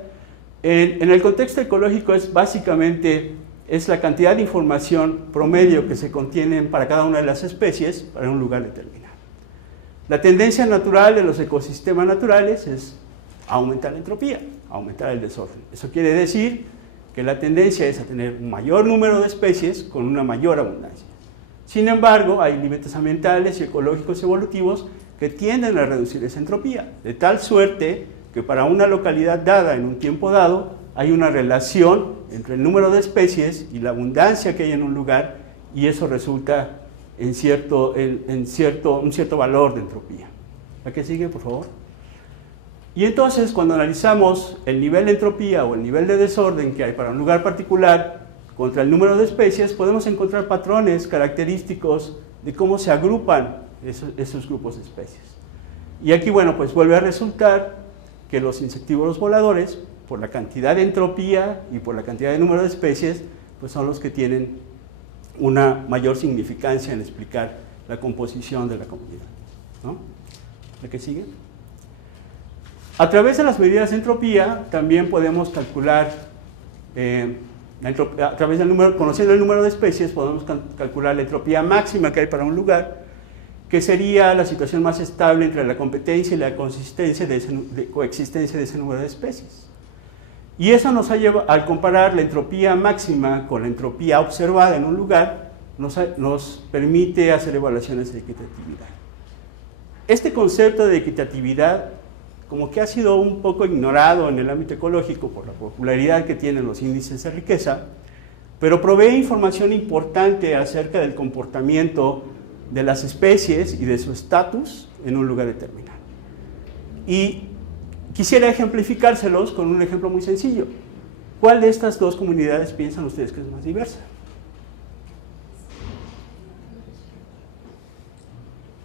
En el contexto ecológico básicamente es la cantidad de información promedio que se contienen para cada una de las especies para un lugar determinado. La tendencia natural de los ecosistemas naturales es aumentar la entropía, aumentar el desorden. Eso quiere decir que la tendencia es a tener un mayor número de especies con una mayor abundancia. Sin embargo, hay límites ambientales y ecológicos evolutivos que tienden a reducir esa entropía, de tal suerte que para una localidad dada en un tiempo dado hay una relación entre el número de especies y la abundancia que hay en un lugar, y eso resulta en un cierto valor de entropía. ¿La que sigue, por favor? Y entonces, cuando analizamos el nivel de entropía o el nivel de desorden que hay para un lugar particular contra el número de especies, podemos encontrar patrones característicos de cómo se agrupan esos grupos de especies. Y aquí, bueno, pues vuelve a resultar que los insectívoros voladores, por la cantidad de entropía y por la cantidad de número de especies, pues son los que tienen una mayor significancia en explicar la composición de la comunidad, ¿no? ¿La que sigue? A través de las medidas de entropía también podemos calcular, a través del número, conociendo el número de especies, podemos calcular la entropía máxima que hay para un lugar, que sería la situación más estable entre la competencia y la coexistencia de ese número de especies. Y eso nos ha llevado, al comparar la entropía máxima con la entropía observada en un lugar, nos permite hacer evaluaciones de equitatividad. Este concepto de equitatividad como que ha sido un poco ignorado en el ámbito ecológico por la popularidad que tienen los índices de riqueza, pero provee información importante acerca del comportamiento de las especies y de su estatus en un lugar determinado. Y quisiera ejemplificárselos con un ejemplo muy sencillo. ¿Cuál de estas dos comunidades piensan ustedes que es más diversa?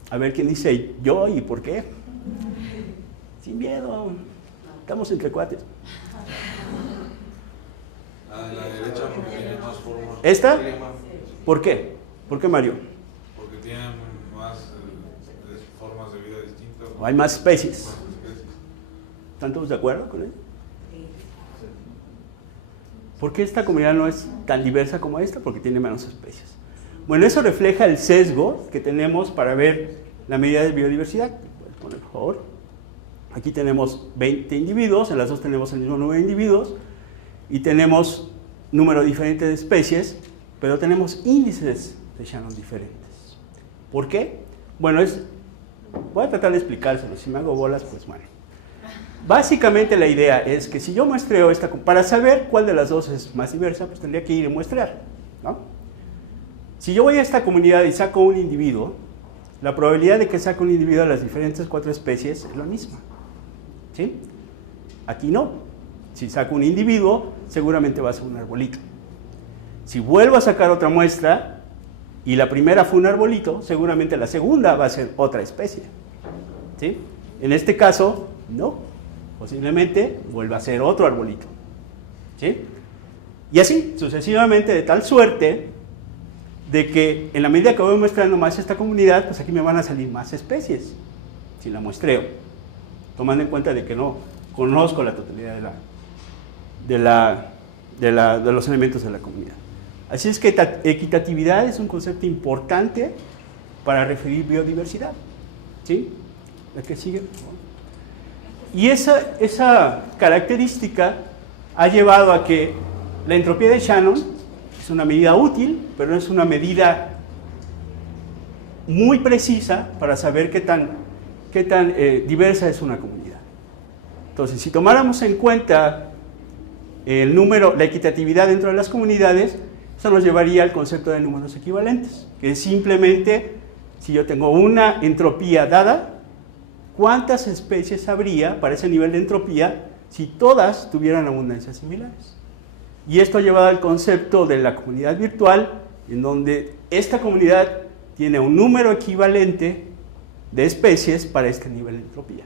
A ver quién dice yo y por qué. Sin miedo, estamos entre cuates. La de la derecha porque tiene más formas. ¿Esta? ¿Por qué? ¿Por qué, Mario? Porque tienen más formas de vida distintas. ¿O hay más especies? Más especies. ¿Están todos de acuerdo con él? ¿Por qué esta comunidad no es tan diversa como esta? Porque tiene menos especies. Bueno, eso refleja el sesgo que tenemos para ver la medida de biodiversidad. ¿Puedes poner, por favor? Aquí tenemos 20 individuos, en las dos tenemos el mismo número de individuos y tenemos número diferente de especies, pero tenemos índices de Shannon diferentes. ¿Por qué? Bueno, voy a tratar de explicárselo. Si me hago bolas, pues bueno. Básicamente la idea es que si yo muestreo esta, para saber cuál de las dos es más diversa, pues tendría que ir y muestrear, ¿no? Si yo voy a esta comunidad y saco un individuo, la probabilidad de que saque un individuo de las diferentes 4 especies es la misma, ¿sí? Aquí no. Si saco un individuo, seguramente va a ser un arbolito. Si vuelvo a sacar otra muestra y la primera fue un arbolito, seguramente la segunda va a ser otra especie, ¿sí? En este caso, no. Posiblemente vuelva a ser otro arbolito, ¿sí? Y así, sucesivamente, de tal suerte de que en la medida que voy mostrando más esta comunidad, pues aquí me van a salir más especies, si la tomando en cuenta de que no conozco la totalidad de los elementos de la comunidad. Así es que equitatividad es un concepto importante para referir biodiversidad, ¿sí? ¿La que sigue? Y esa característica ha llevado a que la entropía de Shannon es una medida útil, pero no es una medida muy precisa para saber qué tan diversa es una comunidad. Entonces, si tomáramos en cuenta la equitatividad dentro de las comunidades, eso nos llevaría al concepto de números equivalentes, que es simplemente, si yo tengo una entropía dada, ¿cuántas especies habría para ese nivel de entropía si todas tuvieran abundancias similares? Y esto ha llevado al concepto de la comunidad virtual, en donde esta comunidad tiene un número equivalente de especies para este nivel de entropía.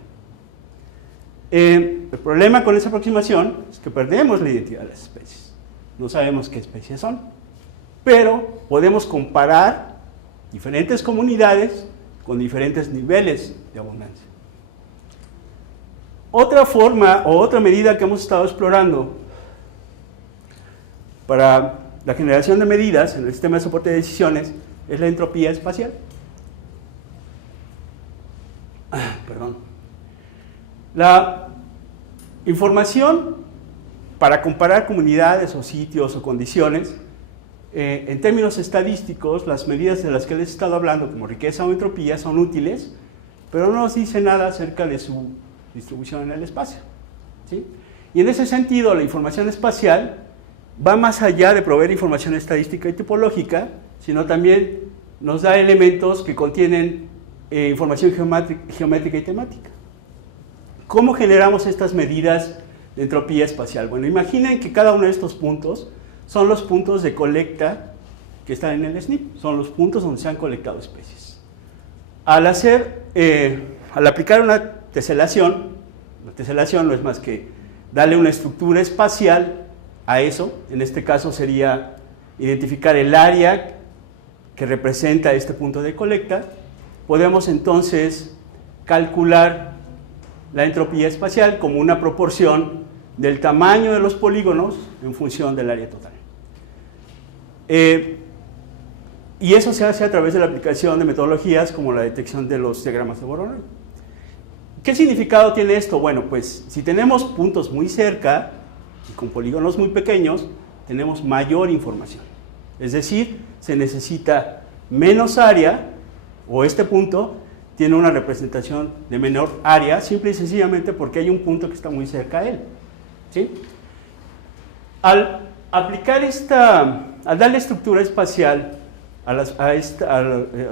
El problema con esa aproximación es que perdemos la identidad de las especies. No sabemos qué especies son, pero podemos comparar diferentes comunidades con diferentes niveles de abundancia. Otra forma o otra medida que hemos estado explorando para la generación de medidas en el sistema de soporte de decisiones es la entropía espacial. Perdón. La información para comparar comunidades o sitios o condiciones, en términos estadísticos, las medidas de las que les he estado hablando, como riqueza o entropía, son útiles, pero no nos dice nada acerca de su distribución en el espacio, ¿sí? Y en ese sentido, la información espacial va más allá de proveer información estadística y tipológica, sino también nos da elementos que contienen información geométrica y temática. ¿Cómo generamos estas medidas de entropía espacial? Bueno, imaginen que cada uno de estos puntos son los puntos de colecta que están en el SNP, son los puntos donde se han colectado especies. Al aplicar una teselación, la teselación no es más que darle una estructura espacial a eso, en este caso sería identificar el área que representa este punto de colecta. Podemos entonces calcular la entropía espacial como una proporción del tamaño de los polígonos en función del área total. Y eso se hace a través de la aplicación de metodologías como la detección de los diagramas de Voronoi. ¿Qué significado tiene esto? Bueno, pues si tenemos puntos muy cerca y con polígonos muy pequeños, tenemos mayor información. Es decir, se necesita menos área, o este punto tiene una representación de menor área, simple y sencillamente porque hay un punto que está muy cerca a él. ¿Sí? Al aplicar al darle estructura espacial a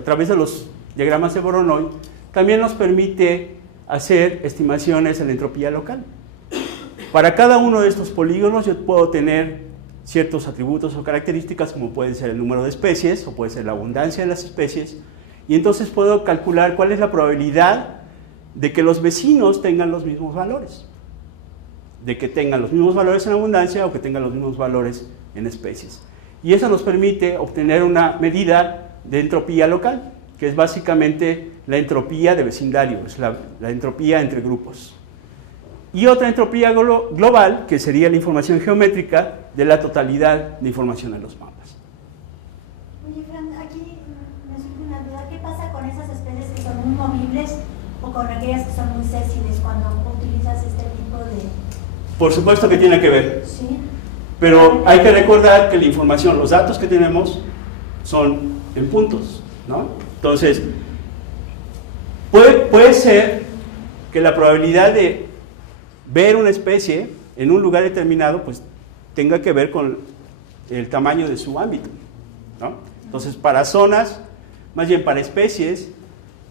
través de los diagramas de Voronoi, también nos permite hacer estimaciones de la entropía local. Para cada uno de estos polígonos yo puedo tener ciertos atributos o características, como pueden ser el número de especies o puede ser la abundancia de las especies, y entonces puedo calcular cuál es la probabilidad de que los vecinos tengan los mismos valores, de que tengan los mismos valores en abundancia o que tengan los mismos valores en especies. Y eso nos permite obtener una medida de entropía local, que es básicamente la entropía de vecindario, es la entropía entre grupos. Y otra entropía global, que sería la información geométrica de la totalidad de información en los mapas. Oye, Fran, aquí me surge una duda. ¿Qué pasa con esas especies que son muy movibles o con aquellas que son muy sensibles cuando utilizas este tipo de...? Por supuesto que tiene que ver. Sí. Pero hay que recordar que la información, los datos que tenemos son en puntos, ¿no? Entonces, puede ser que la probabilidad de ver una especie en un lugar determinado, pues tenga que ver con el tamaño de su ámbito, ¿no? Entonces, para zonas, más bien para especies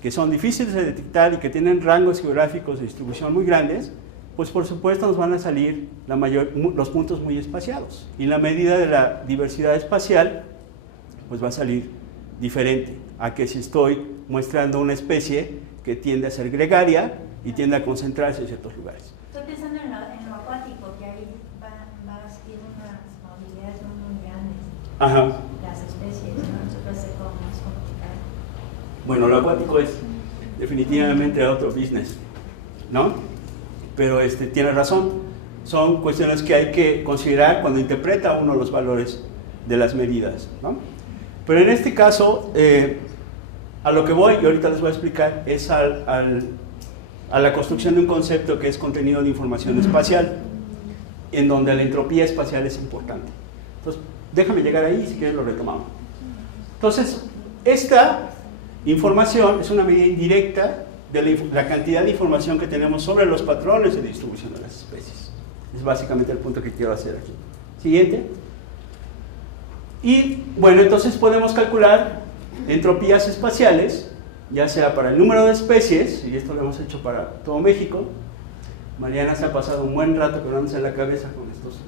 que son difíciles de detectar y que tienen rangos geográficos de distribución muy grandes, pues por supuesto nos van a salir los puntos muy espaciados. Y la medida de la diversidad espacial, pues va a salir diferente a que si estoy muestrando una especie que tiende a ser gregaria y tiende a concentrarse en ciertos lugares. Estoy pensando en lo acuático, que ahí tiene unas movilidades muy grandes. Ajá. Las especies, ¿no? Eso puede ser como más complicado. Bueno, lo acuático es definitivamente otro business, ¿no? Pero tiene razón, son cuestiones que hay que considerar cuando interpreta uno los valores de las medidas, ¿no? Pero en este caso, a lo que voy, y ahorita les voy a explicar, es a la construcción de un concepto que es contenido de información espacial, en donde la entropía espacial es importante. Entonces, déjame llegar ahí, si quieres lo retomamos. Entonces, esta información es una medida indirecta de la cantidad de información que tenemos sobre los patrones de distribución de las especies. Es básicamente el punto que quiero hacer aquí. Siguiente. Y bueno, entonces podemos calcular entropías espaciales, ya sea para el número de especies, y esto lo hemos hecho para todo México. Mariana se ha pasado un buen rato quebrándose la cabeza con estos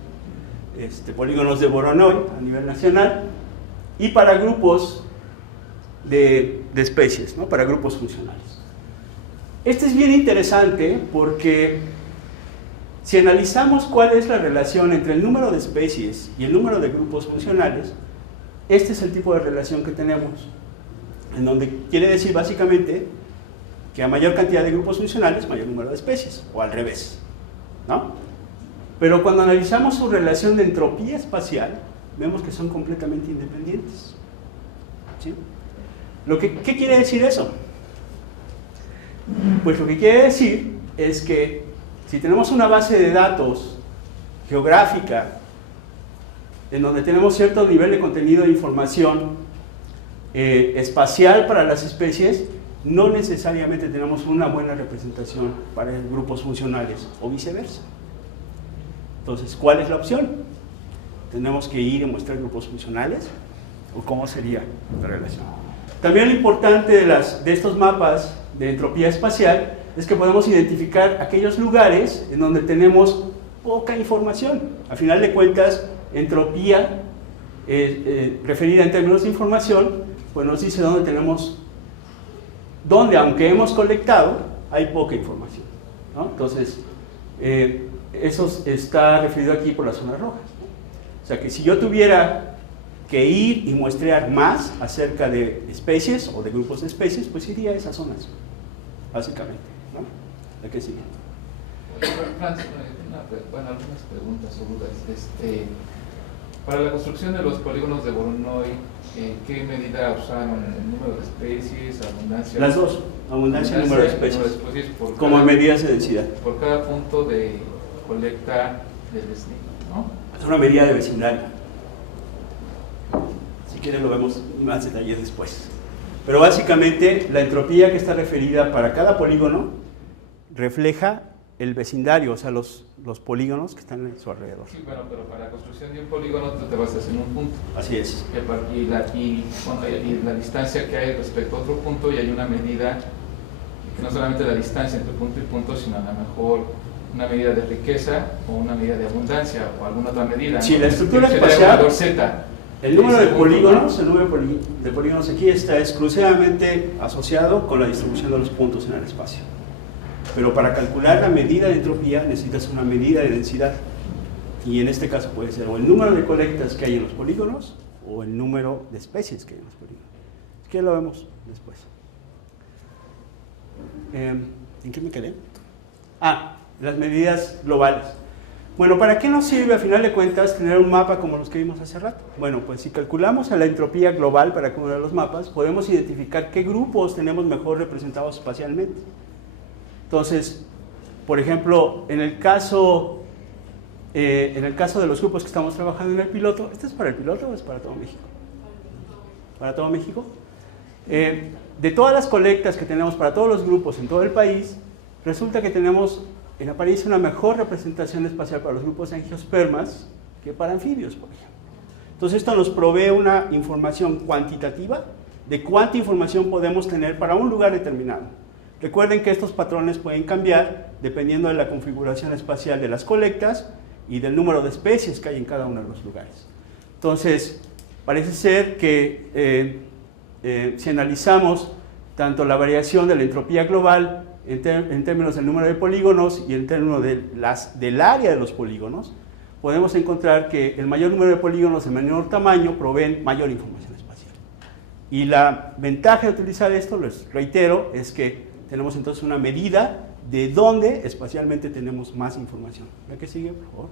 polígonos de Voronoi a nivel nacional, y para grupos de especies, ¿no? Para grupos funcionales. Este es bien interesante porque si analizamos cuál es la relación entre el número de especies y el número de grupos funcionales, este es el tipo de relación que tenemos, en donde quiere decir básicamente que a mayor cantidad de grupos funcionales, mayor número de especies, o al revés, ¿no? Pero cuando analizamos su relación de entropía espacial, vemos que son completamente independientes, ¿sí? ¿Qué quiere decir eso? Pues lo que quiere decir es que si tenemos una base de datos geográfica en donde tenemos cierto nivel de contenido de información espacial para las especies, no necesariamente tenemos una buena representación para grupos funcionales o viceversa. Entonces, ¿cuál es la opción? ¿Tenemos que ir y mostrar grupos funcionales? ¿O cómo sería la relación? También lo importante de estos mapas de entropía espacial es que podemos identificar aquellos lugares en donde tenemos poca información. A final de cuentas, entropía referida en términos de información, pues nos dice dónde aunque hemos colectado, hay poca información, ¿no? Entonces, eso está referido aquí por las zonas rojas, ¿no? O sea que si yo tuviera que ir y muestrear más acerca de especies o de grupos de especies, pues iría a esas zonas, básicamente, ¿no? La que sigue. Franz, algunas preguntas o dudas. Para la construcción de los polígonos de Voronoi, ¿qué medida usaron? ¿El número de especies, abundancia? Las dos, abundancia y número de especies, como cada, medidas de densidad. Por cada punto de colecta del SNI, ¿no? Es una medida de vecindario. Si quieren lo vemos más detalle después. Pero básicamente la entropía que está referida para cada polígono refleja el vecindario, o sea, los polígonos que están en su alrededor. Sí, bueno, pero para la construcción de un polígono tú te basas en un punto. Así es. Y la distancia que hay respecto a otro punto, y hay una medida, que no solamente la distancia entre punto y punto, sino a lo mejor una medida de riqueza o una medida de abundancia o alguna otra medida. Sí, ¿no? la estructura Sería espacial, Z, el número de polígonos, ¿no? el número de polígonos aquí está exclusivamente asociado con la distribución de los puntos en el espacio. Pero para calcular la medida de entropía necesitas una medida de densidad, y en este caso puede ser o el número de colectas que hay en los polígonos o el número de especies que hay en los polígonos. ¿Qué lo vemos después? ¿En qué me quedé? Las medidas globales. Bueno, ¿para qué nos sirve a final de cuentas tener un mapa como los que vimos hace rato? Bueno, pues si calculamos a la entropía global para cada uno de los mapas, podemos identificar qué grupos tenemos mejor representados espacialmente. Entonces, por ejemplo, en el caso de los grupos que estamos trabajando en el piloto, ¿este es para el piloto o es para todo México? ¿Para todo México? De todas las colectas que tenemos para todos los grupos en todo el país, resulta que tenemos en apariencia una mejor representación espacial para los grupos de angiospermas que para anfibios, por ejemplo. Entonces esto nos provee una información cuantitativa de cuánta información podemos tener para un lugar determinado. Recuerden que estos patrones pueden cambiar dependiendo de la configuración espacial de las colectas y del número de especies que hay en cada uno de los lugares. Entonces, parece ser que si analizamos tanto la variación de la entropía global en términos del número de polígonos y en términos del área de los polígonos, podemos encontrar que el mayor número de polígonos de menor tamaño proveen mayor información espacial. Y la ventaja de utilizar esto, les reitero, es que tenemos entonces una medida de dónde espacialmente tenemos más información. ¿La que sigue, por favor?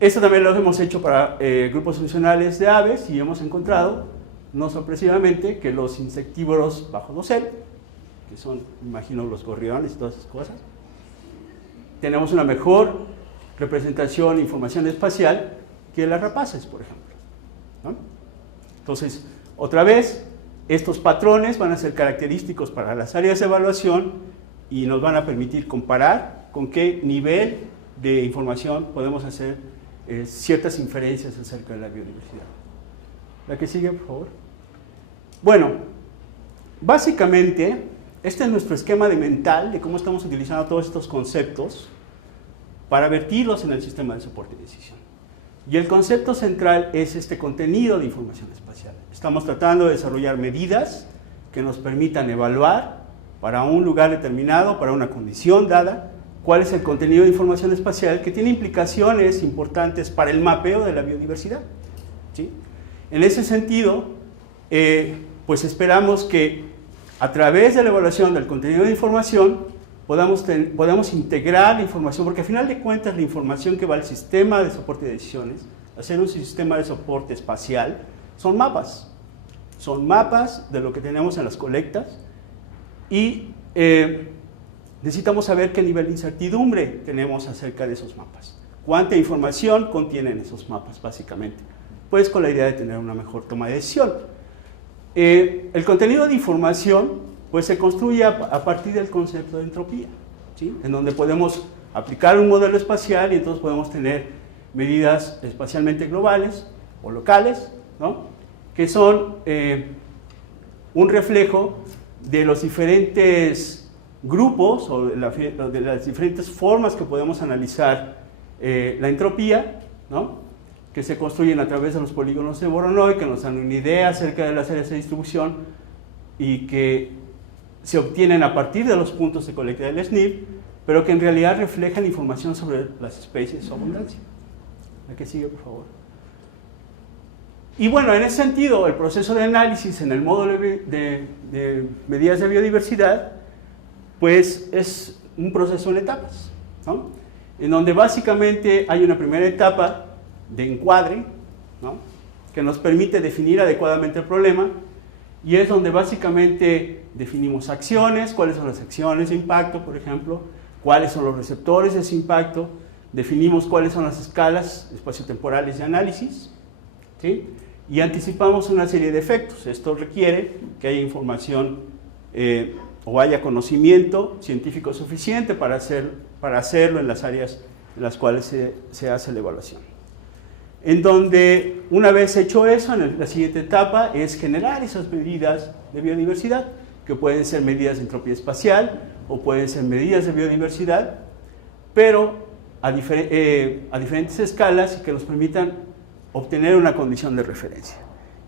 Esto también lo hemos hecho para grupos funcionales de aves y hemos encontrado, no sorpresivamente, que los insectívoros bajo dosel, que son, imagino, los gorriones y todas esas cosas, tenemos una mejor representación e información espacial que las rapaces, por ejemplo, ¿no? Entonces, otra vez, estos patrones van a ser característicos para las áreas de evaluación y nos van a permitir comparar con qué nivel de información podemos hacer ciertas inferencias acerca de la biodiversidad. La que sigue, por favor. Bueno, básicamente, este es nuestro esquema mental de cómo estamos utilizando todos estos conceptos para vertirlos en el sistema de soporte de decisión. Y el concepto central es este contenido de información espacial. Estamos tratando de desarrollar medidas que nos permitan evaluar para un lugar determinado, para una condición dada, cuál es el contenido de información espacial que tiene implicaciones importantes para el mapeo de la biodiversidad, ¿sí? En ese sentido, pues esperamos que a través de la evaluación del contenido de información podamos integrar la información, porque al final de cuentas la información que va al sistema de soporte de decisiones, hacer un sistema de soporte espacial, son mapas de lo que tenemos en las colectas y necesitamos saber qué nivel de incertidumbre tenemos acerca de esos mapas, cuánta información contienen esos mapas básicamente, pues con la idea de tener una mejor toma de decisión. El contenido de información pues se construye a partir del concepto de entropía, ¿sí? En donde podemos aplicar un modelo espacial y entonces podemos tener medidas espacialmente globales o locales, ¿no? Que son un reflejo de los diferentes grupos o de las diferentes formas que podemos analizar la entropía, ¿no? Que se construyen a través de los polígonos de Voronoi, que nos dan una idea acerca de las áreas de distribución y que se obtienen a partir de los puntos de colecta del SNP, pero que en realidad reflejan información sobre las especies o abundancia. La que sigue, por favor. Y bueno, en ese sentido, el proceso de análisis en el módulo de medidas de biodiversidad, pues es un proceso en etapas, ¿no? En donde básicamente hay una primera etapa de encuadre, ¿no? Que nos permite definir adecuadamente el problema, y es donde básicamente definimos acciones, cuáles son las acciones de impacto, por ejemplo, cuáles son los receptores de ese impacto, definimos cuáles son las escalas espaciotemporales de análisis, ¿sí? Y anticipamos una serie de efectos. Esto requiere que haya información o haya conocimiento científico suficiente para hacerlo en las áreas en las cuales se hace la evaluación. En donde, una vez hecho eso, en la siguiente etapa es generar esas medidas de biodiversidad, que pueden ser medidas de entropía espacial o pueden ser medidas de biodiversidad, pero a diferentes escalas y que nos permitan obtener una condición de referencia.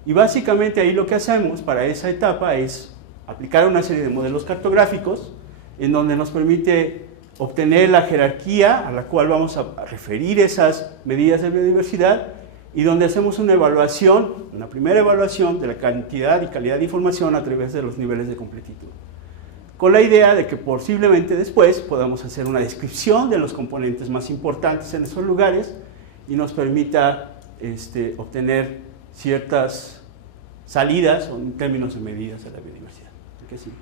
Y básicamente ahí lo que hacemos para esa etapa es aplicar una serie de modelos cartográficos en donde nos permite obtener la jerarquía a la cual vamos a referir esas medidas de biodiversidad y donde hacemos una evaluación, una primera evaluación de la cantidad y calidad de información a través de los niveles de completitud, con la idea de que posiblemente después podamos hacer una descripción de los componentes más importantes en esos lugares y nos permita obtener ciertas salidas en términos de medidas de la biodiversidad. ¿Qué sigue?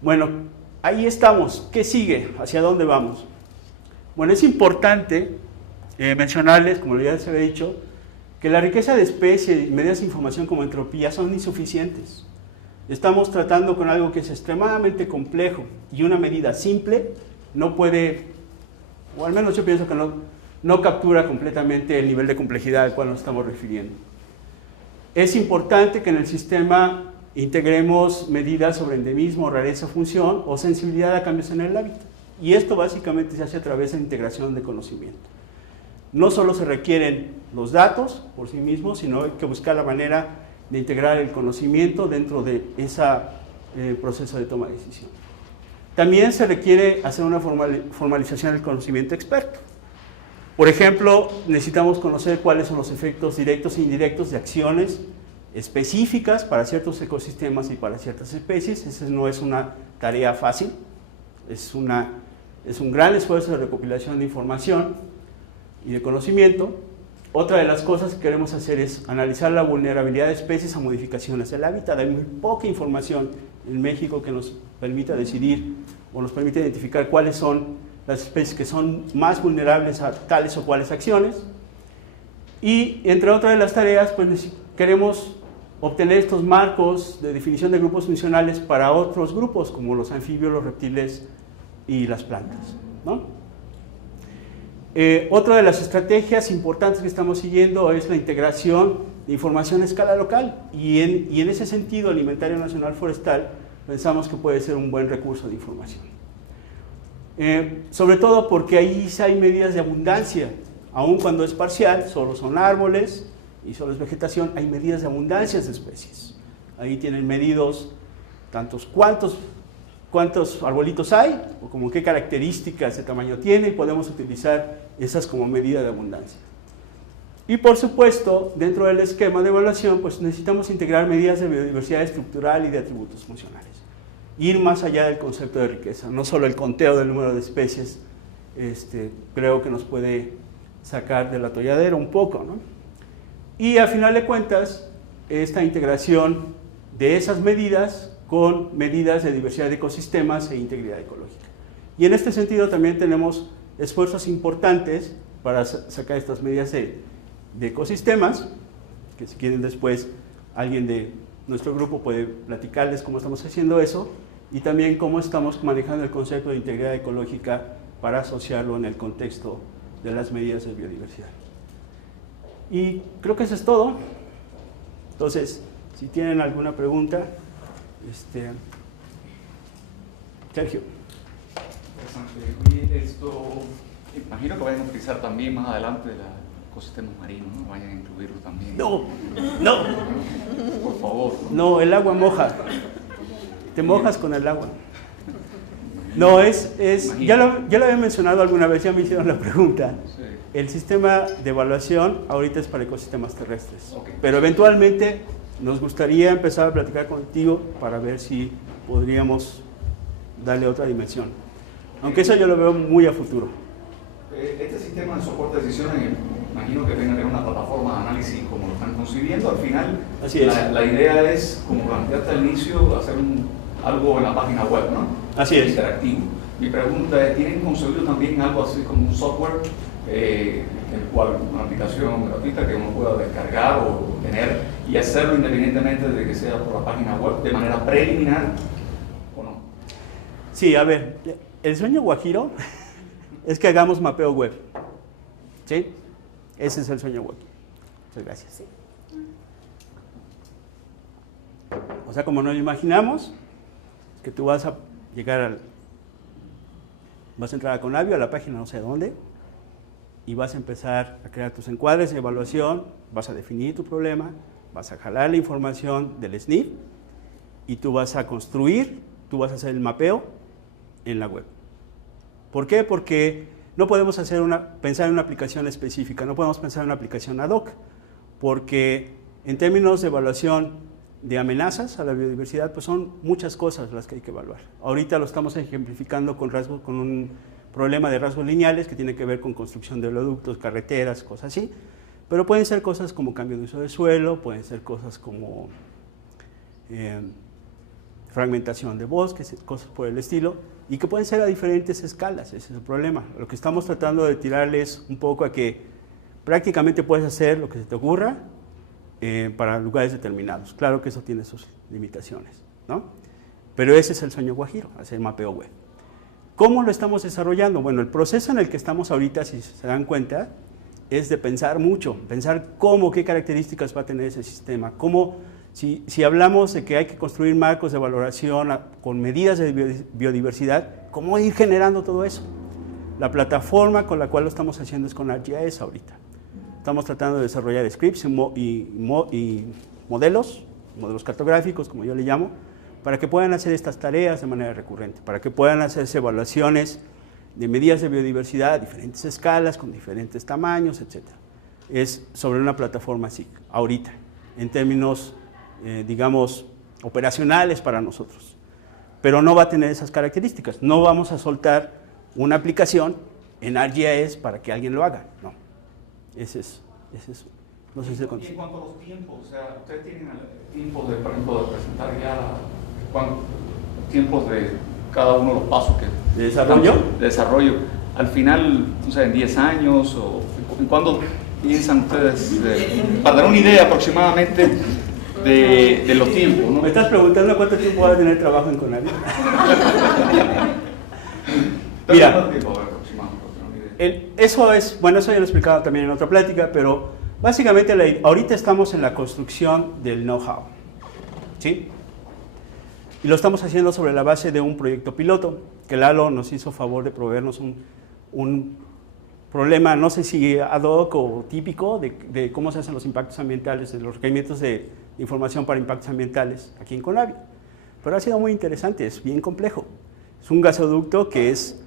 Bueno, ahí estamos. ¿Qué sigue? ¿Hacia dónde vamos? Bueno, es importante mencionarles, como ya se había dicho, que la riqueza de especies y medidas de información como entropía son insuficientes. Estamos tratando con algo que es extremadamente complejo y una medida simple no puede, o al menos yo pienso que no captura completamente el nivel de complejidad al cual nos estamos refiriendo. Es importante que en el sistema integremos medidas sobre endemismo, rareza, función o sensibilidad a cambios en el hábitat. Y esto básicamente se hace a través de la integración de conocimiento. No solo se requieren los datos por sí mismos, sino hay que buscar la manera de integrar el conocimiento dentro de ese proceso de toma de decisión. También se requiere hacer una formalización del conocimiento experto. Por ejemplo, necesitamos conocer cuáles son los efectos directos e indirectos de acciones específicas para ciertos ecosistemas y para ciertas especies. Esa no es una tarea fácil, es un gran esfuerzo de recopilación de información y de conocimiento. Otra de las cosas que queremos hacer es analizar la vulnerabilidad de especies a modificaciones del hábitat. Hay muy poca información en México que nos permita decidir o nos permite identificar cuáles son las especies que son más vulnerables a tales o cuales acciones. Y entre otras de las tareas, pues queremos obtener estos marcos de definición de grupos funcionales para otros grupos, como los anfibios, los reptiles y las plantas, ¿no? Otra de las estrategias importantes que estamos siguiendo es la integración de información a escala local, y en ese sentido el Inventario Nacional Forestal pensamos que puede ser un buen recurso de información. Sobre todo porque ahí hay medidas de abundancia, aun cuando es parcial, solo son árboles y solo es vegetación, hay medidas de abundancia de especies. Ahí tienen medidos tantos cuántos arbolitos hay, o como qué características de tamaño tiene, y podemos utilizar esas como medida de abundancia. Y por supuesto, dentro del esquema de evaluación, pues necesitamos integrar medidas de biodiversidad estructural y de atributos funcionales. Ir más allá del concepto de riqueza, no solo el conteo del número de especies, creo que nos puede sacar del atolladero un poco, ¿no? Y a final de cuentas, esta integración de esas medidas con medidas de diversidad de ecosistemas e integridad ecológica. Y en este sentido también tenemos esfuerzos importantes para sacar estas medidas de ecosistemas, que si quieren después alguien de nuestro grupo puede platicarles cómo estamos haciendo eso, y también cómo estamos manejando el concepto de integridad ecológica para asociarlo en el contexto de las medidas de biodiversidad. Y creo que eso es todo. Entonces, si tienen alguna pregunta, Sergio. Oye, imagino que vayan a utilizar también más adelante los ecosistemas marinos, ¿no? Vayan a incluirlos también. No. Por favor. No, el agua moja. Te mojas con el agua. No, ya lo había mencionado alguna vez, ya me hicieron la pregunta. Sí. El sistema de evaluación ahorita es para ecosistemas terrestres, Okay. Pero eventualmente nos gustaría empezar a platicar contigo para ver si podríamos darle otra dimensión. Aunque eso yo lo veo muy a futuro. Este sistema de soporte de decisiones, imagino que tenga que tener una plataforma de análisis como lo están concibiendo. Al final, Así es. La idea es, como planteaste al inicio, hacer algo en la página web, ¿no? Así es. Interactivo. Mi pregunta es, ¿tienen concebido también algo así como un software, el cual una aplicación gratuita que uno pueda descargar o tener y hacerlo independientemente de que sea por la página web de manera preliminar o no? Sí, a ver, el sueño guajiro es que hagamos mapeo web. ¿Sí? Ese es el sueño web. Muchas gracias. Sí. O sea, como nos imaginamos, que tú vas a llegar vas a entrar a Conavio, a la página no sé dónde, y vas a empezar a crear tus encuadres de evaluación, vas a definir tu problema, vas a jalar la información del SNF y tú vas a construir, tú vas a hacer el mapeo en la web. ¿Por qué? Porque no podemos pensar en una aplicación específica, no podemos pensar en una aplicación ad hoc, porque en términos de evaluación de amenazas a la biodiversidad, pues son muchas cosas las que hay que evaluar. Ahorita lo estamos ejemplificando con un problema de rasgos lineales que tiene que ver con construcción de oleoductos, carreteras, cosas así, pero pueden ser cosas como cambio de uso de suelo, pueden ser cosas como fragmentación de bosques, cosas por el estilo, y que pueden ser a diferentes escalas, ese es el problema. Lo que estamos tratando de tirarles un poco a que prácticamente puedes hacer lo que se te ocurra para lugares determinados. Claro que eso tiene sus limitaciones, ¿no? Pero ese es el sueño guajiro, hacer mapeo web. ¿Cómo lo estamos desarrollando? Bueno, el proceso en el que estamos ahorita, si se dan cuenta, es de pensar mucho, pensar qué características va a tener ese sistema, si hablamos de que hay que construir marcos de valoración con medidas de biodiversidad, ¿cómo ir generando todo eso? La plataforma con la cual lo estamos haciendo es con ArcGIS ahorita. Estamos tratando de desarrollar scripts y modelos cartográficos, como yo le llamo, para que puedan hacer estas tareas de manera recurrente, para que puedan hacerse evaluaciones de medidas de biodiversidad a diferentes escalas, con diferentes tamaños, etc. Es sobre una plataforma SIG, ahorita, en términos, digamos, operacionales para nosotros. Pero no va a tener esas características. No vamos a soltar una aplicación en ArcGIS para que alguien lo haga, no. Ese es no sé si se conoce. Y en cuanto a los tiempos, o sea, ustedes tienen tiempos de, por ejemplo, de presentar ya tiempos de cada uno de los pasos que... ¿De desarrollo? De desarrollo. Al final, o sea, en 10 años, o ¿en cuándo piensan ustedes, para dar una idea aproximadamente de los tiempos, ¿no? ¿Me estás preguntando cuánto tiempo va a tener trabajo en Conavio? Mira, eso ya lo he explicado también en otra plática, pero básicamente ahorita estamos en la construcción del know-how, ¿sí? Y lo estamos haciendo sobre la base de un proyecto piloto, que Lalo nos hizo favor de proveernos un problema, no sé si ad hoc o típico, de cómo se hacen los impactos ambientales, de los requerimientos de información para impactos ambientales aquí en Conavio. Pero ha sido muy interesante, es bien complejo. Es un gasoducto que es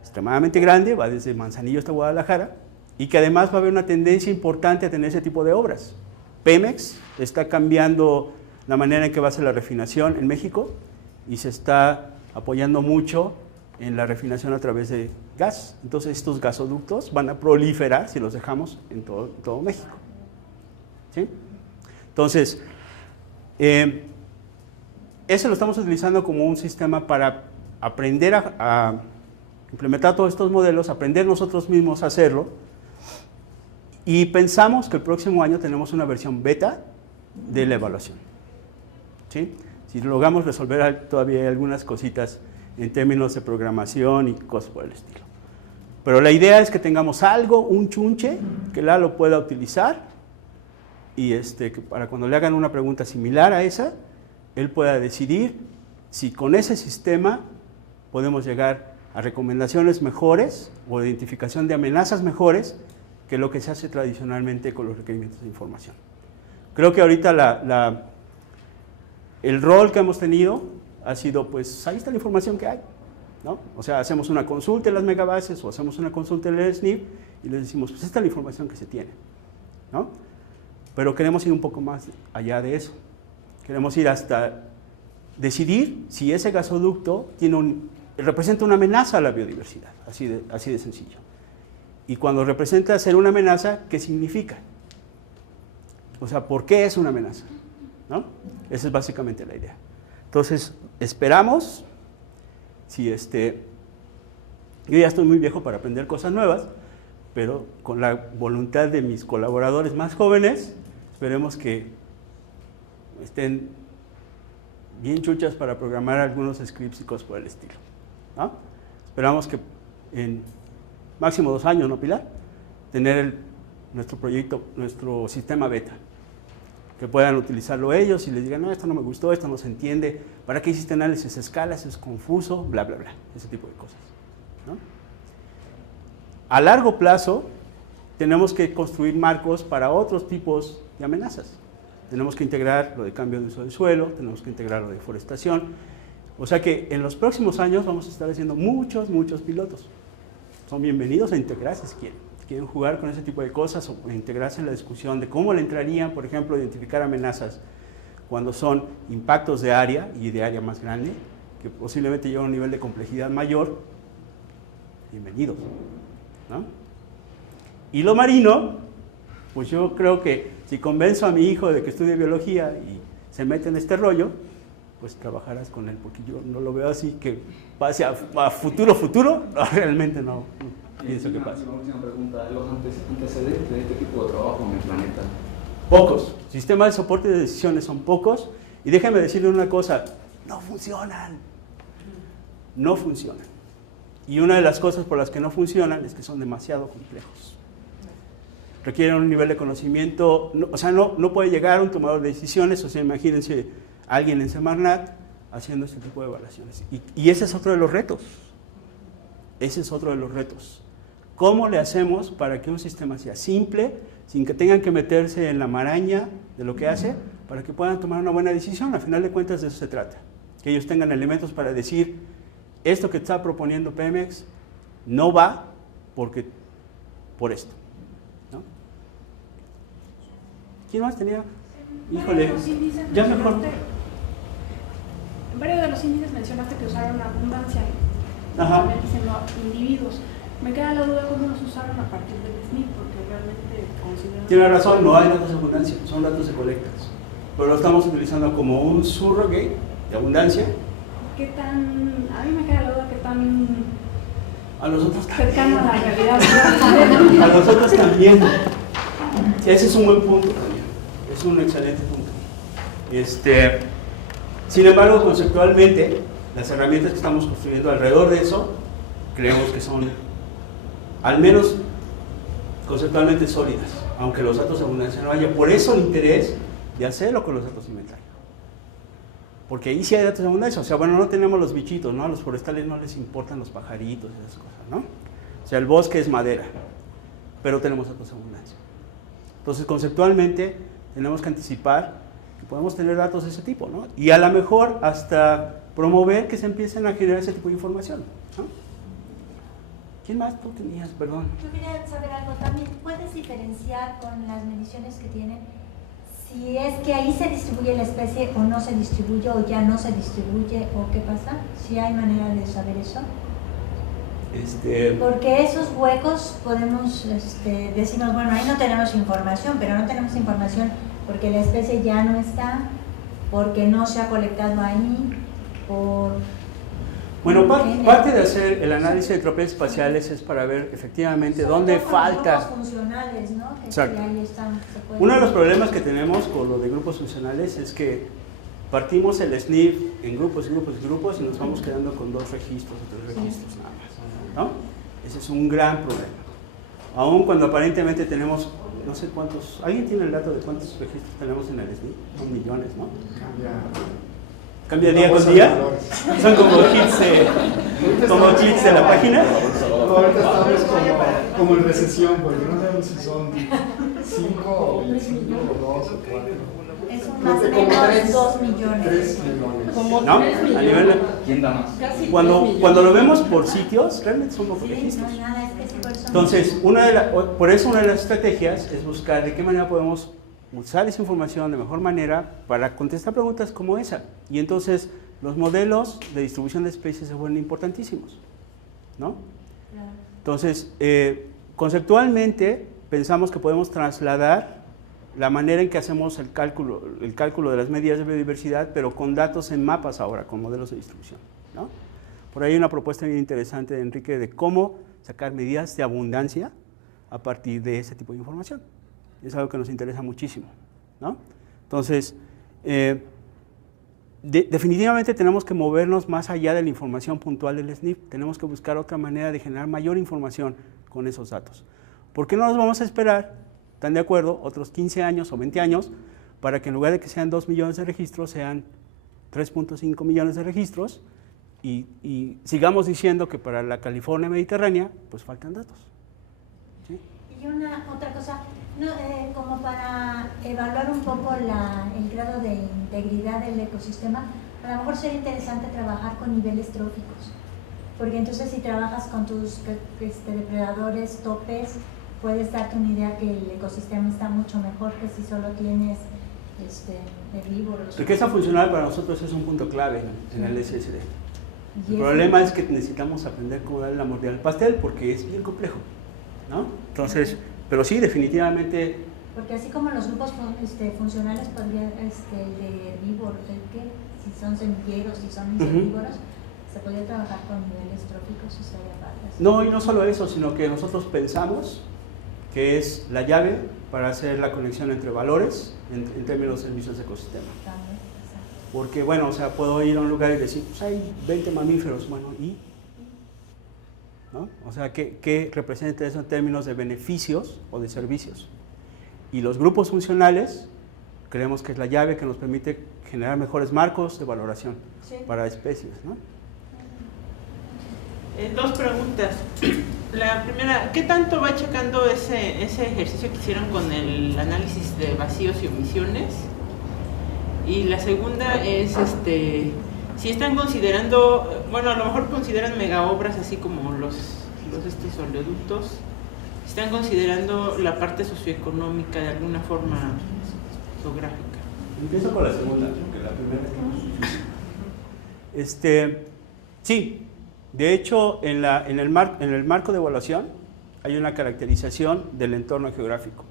extremadamente grande, va desde Manzanillo hasta Guadalajara, y que además va a haber una tendencia importante a tener ese tipo de obras. Pemex está cambiando la manera en que va a ser la refinación en México y se está apoyando mucho en la refinación a través de gas. Entonces estos gasoductos van a proliferar si los dejamos en todo México. ¿Sí? Entonces, ese lo estamos utilizando como un sistema para aprender a implementar todos estos modelos, aprender nosotros mismos a hacerlo, y pensamos que el próximo año tenemos una versión beta de la evaluación. ¿Sí? Si logramos resolver todavía hay algunas cositas en términos de programación y cosas por el estilo. Pero la idea es que tengamos algo, un chunche, que Lalo pueda utilizar y que para cuando le hagan una pregunta similar a esa, él pueda decidir si con ese sistema podemos llegar a recomendaciones mejores o identificación de amenazas mejores que lo que se hace tradicionalmente con los requerimientos de información. Creo que ahorita el rol que hemos tenido ha sido, pues, ahí está la información que hay, ¿no? O sea, hacemos una consulta en las megabases o hacemos una consulta en el SNF y les decimos, pues, esta es la información que se tiene, ¿no? Pero queremos ir un poco más allá de eso. Queremos ir hasta decidir si ese gasoducto representa una amenaza a la biodiversidad, así de sencillo. Y cuando representa ser una amenaza, ¿qué significa? O sea, ¿por qué es una amenaza? ¿No? Esa es básicamente la idea. Entonces, esperamos, yo ya estoy muy viejo para aprender cosas nuevas, pero con la voluntad de mis colaboradores más jóvenes, esperemos que estén bien chuchas para programar algunos scripts y cosas por el estilo, ¿no? Esperamos que en máximo 2 años, ¿no, Pilar? Tener nuestro proyecto, nuestro sistema beta, que puedan utilizarlo ellos y les digan, no, esto no me gustó, esto no se entiende, ¿para qué hiciste análisis a escala? Eso es confuso, bla, bla, bla, ese tipo de cosas, ¿no? A largo plazo, tenemos que construir marcos para otros tipos de amenazas. Tenemos que integrar lo de cambio de uso del suelo, tenemos que integrar lo de deforestación. O sea que en los próximos años vamos a estar haciendo muchos pilotos. Son bienvenidos a integrarse si quieren. Si quieren jugar con ese tipo de cosas o integrarse en la discusión de cómo le entrarían, por ejemplo, identificar amenazas cuando son impactos de área y de área más grande, que posiblemente llevan a un nivel de complejidad mayor, bienvenidos, ¿no? Y lo marino, pues yo creo que si convenzo a mi hijo de que estudie biología y se mete en este rollo, pues trabajarás con él, porque yo no lo veo así que pase a futuro, no, realmente no pienso que pase. Una última pregunta, ¿los antecedentes de este tipo de trabajo en el planeta? Pocos. Sistemas de soporte de decisiones son pocos, y déjenme decirle una cosa, no funcionan. No funcionan. Y una de las cosas por las que no funcionan es que son demasiado complejos. Requieren un nivel de conocimiento, no puede llegar a un tomador de decisiones, o sea, imagínense alguien en Semarnat haciendo este tipo de evaluaciones. Y ese es otro de los retos. Ese es otro de los retos. ¿Cómo le hacemos para que un sistema sea simple, sin que tengan que meterse en la maraña de lo que hace, para que puedan tomar una buena decisión? Al final de cuentas de eso se trata. Que ellos tengan elementos para decir, esto que está proponiendo Pemex no va por esto, ¿no? ¿Quién más tenía? Híjole, ya mejor. En varios de los índices mencionaste que usaron abundancia, Ajá. diciendo individuos. Me queda la duda cómo los usaron a partir del SNP, porque realmente consideran... Tiene razón, no hay datos de abundancia, son datos de colectas. Pero lo estamos utilizando como un surrogate de abundancia. ¿Qué tan...? A mí me queda la duda qué tan... A nosotros también. cercano a la realidad. A nosotros también. Ese es un buen punto también. Es un excelente punto. Sin embargo, conceptualmente, las herramientas que estamos construyendo alrededor de eso, creemos que son, al menos conceptualmente sólidas, aunque los datos de abundancia no haya. Por eso el interés de hacerlo con los datos de inventario. Porque ahí sí hay datos de abundancia. O sea, bueno, no tenemos los bichitos, ¿no? A los forestales no les importan los pajaritos y esas cosas, ¿no? O sea, el bosque es madera, pero tenemos datos de abundancia. Entonces, conceptualmente, tenemos que anticipar que podemos tener datos de ese tipo, ¿no? Y a lo mejor hasta promover que se empiecen a generar ese tipo de información, ¿no? ¿Quién más tú tenías? Perdón. Yo quería saber algo también. ¿Puedes diferenciar con las mediciones que tienen si es que ahí se distribuye la especie o no se distribuye o ya no se distribuye o qué pasa? ¿Sí hay manera de saber eso? Porque esos huecos podemos decimos, bueno, ahí no tenemos información, pero no tenemos información porque la especie ya no está, porque no se ha colectado ahí, por... Bueno, parte de hacer el análisis de tropes espaciales es para ver efectivamente dónde falta. Grupos funcionales, ¿no? Que exacto. ahí están, Uno de los problemas que tenemos con lo de grupos funcionales es que partimos el SNP en grupos y nos vamos quedando con 2 registros o 3 registros nada más, ¿no? Ese es un gran problema. Aún cuando aparentemente tenemos, no sé cuántos, ¿alguien tiene el dato de cuántos registros tenemos en el SNP? Son millones, ¿no? ¿Cambia día con día? ¿Son como clics de la página? No, ahorita estamos como en recesión, porque no sabemos si son 5 o 25 o 2 o 4. Es más o menos 2 millones. 3 millones. ¿No? A nivel... ¿Quién da más? Cuando lo vemos por sitios, realmente son pocos Sí, registros. no hay nada, es que sí, por eso. Entonces, por eso una de las estrategias es buscar de qué manera podemos usar esa información de mejor manera para contestar preguntas como esa. Y entonces los modelos de distribución de especies se vuelven importantísimos, ¿no? Claro. Entonces, conceptualmente pensamos que podemos trasladar la manera en que hacemos el cálculo de las medidas de biodiversidad, pero con datos en mapas ahora, con modelos de distribución, ¿no? Por ahí hay una propuesta bien interesante de Enrique de cómo sacar medidas de abundancia a partir de ese tipo de información. Es algo que nos interesa muchísimo, ¿no? Entonces, definitivamente tenemos que movernos más allá de la información puntual del SNP. Tenemos que buscar otra manera de generar mayor información con esos datos. ¿Por qué no nos vamos a esperar, están de acuerdo, otros 15 años o 20 años para que en lugar de que sean 2 millones de registros, sean 3.5 millones de registros y sigamos diciendo que para la California mediterránea, pues faltan datos? ¿Sí? Y una otra cosa, como para evaluar un poco el grado de integridad del ecosistema, a lo mejor sería interesante trabajar con niveles tróficos, porque entonces si trabajas con tus depredadores topes, puedes darte una idea que el ecosistema está mucho mejor que si solo tienes herbívoros. Riqueza funcional para nosotros es un punto clave en el SSD. Y El problema es que necesitamos aprender cómo darle la mordida al pastel porque es bien complejo, ¿no? Entonces, pero sí, definitivamente. Porque así como los grupos funcionales podrían, de herbívoros, si son semilleros, si son insectívoros, se podría trabajar con niveles tróficos y estaría padre. No, y no solo eso, sino que nosotros pensamos que es la llave para hacer la conexión entre valores en términos de servicios de ecosistema. También, exacto. Porque, bueno, o sea, puedo ir a un lugar y decir, pues hay 20 mamíferos, bueno, ¿y? ¿No? O sea, ¿qué representa eso en términos de beneficios o de servicios? Y los grupos funcionales creemos que es la llave que nos permite generar mejores marcos de valoración para especies, ¿no? Dos preguntas. La primera, ¿qué tanto va checando ese ejercicio que hicieron con el análisis de vacíos y omisiones? Y la segunda es, si están considerando, bueno, a lo mejor consideran megaobras así como los oleoductos, ¿están considerando la parte socioeconómica de alguna forma geográfica? Empiezo con la segunda, porque la primera sí. De hecho, en el marco de evaluación hay una caracterización del entorno geográfico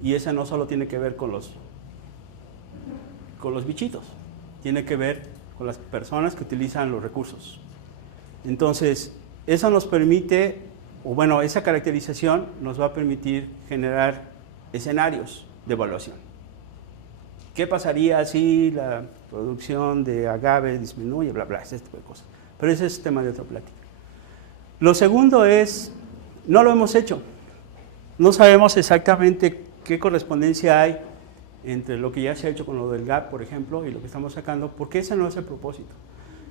y esa no solo tiene que ver con los bichitos, tiene que ver con las personas que utilizan los recursos. Entonces, eso nos permite, o bueno, esa caracterización nos va a permitir generar escenarios de evaluación. ¿Qué pasaría si la producción de agave disminuye? Bla, bla, ese tipo de cosas. Pero ese es tema de otra plática. Lo segundo es, no lo hemos hecho. No sabemos exactamente qué correspondencia hay entre lo que ya se ha hecho con lo del GAP, por ejemplo, y lo que estamos sacando, porque ese no es el propósito.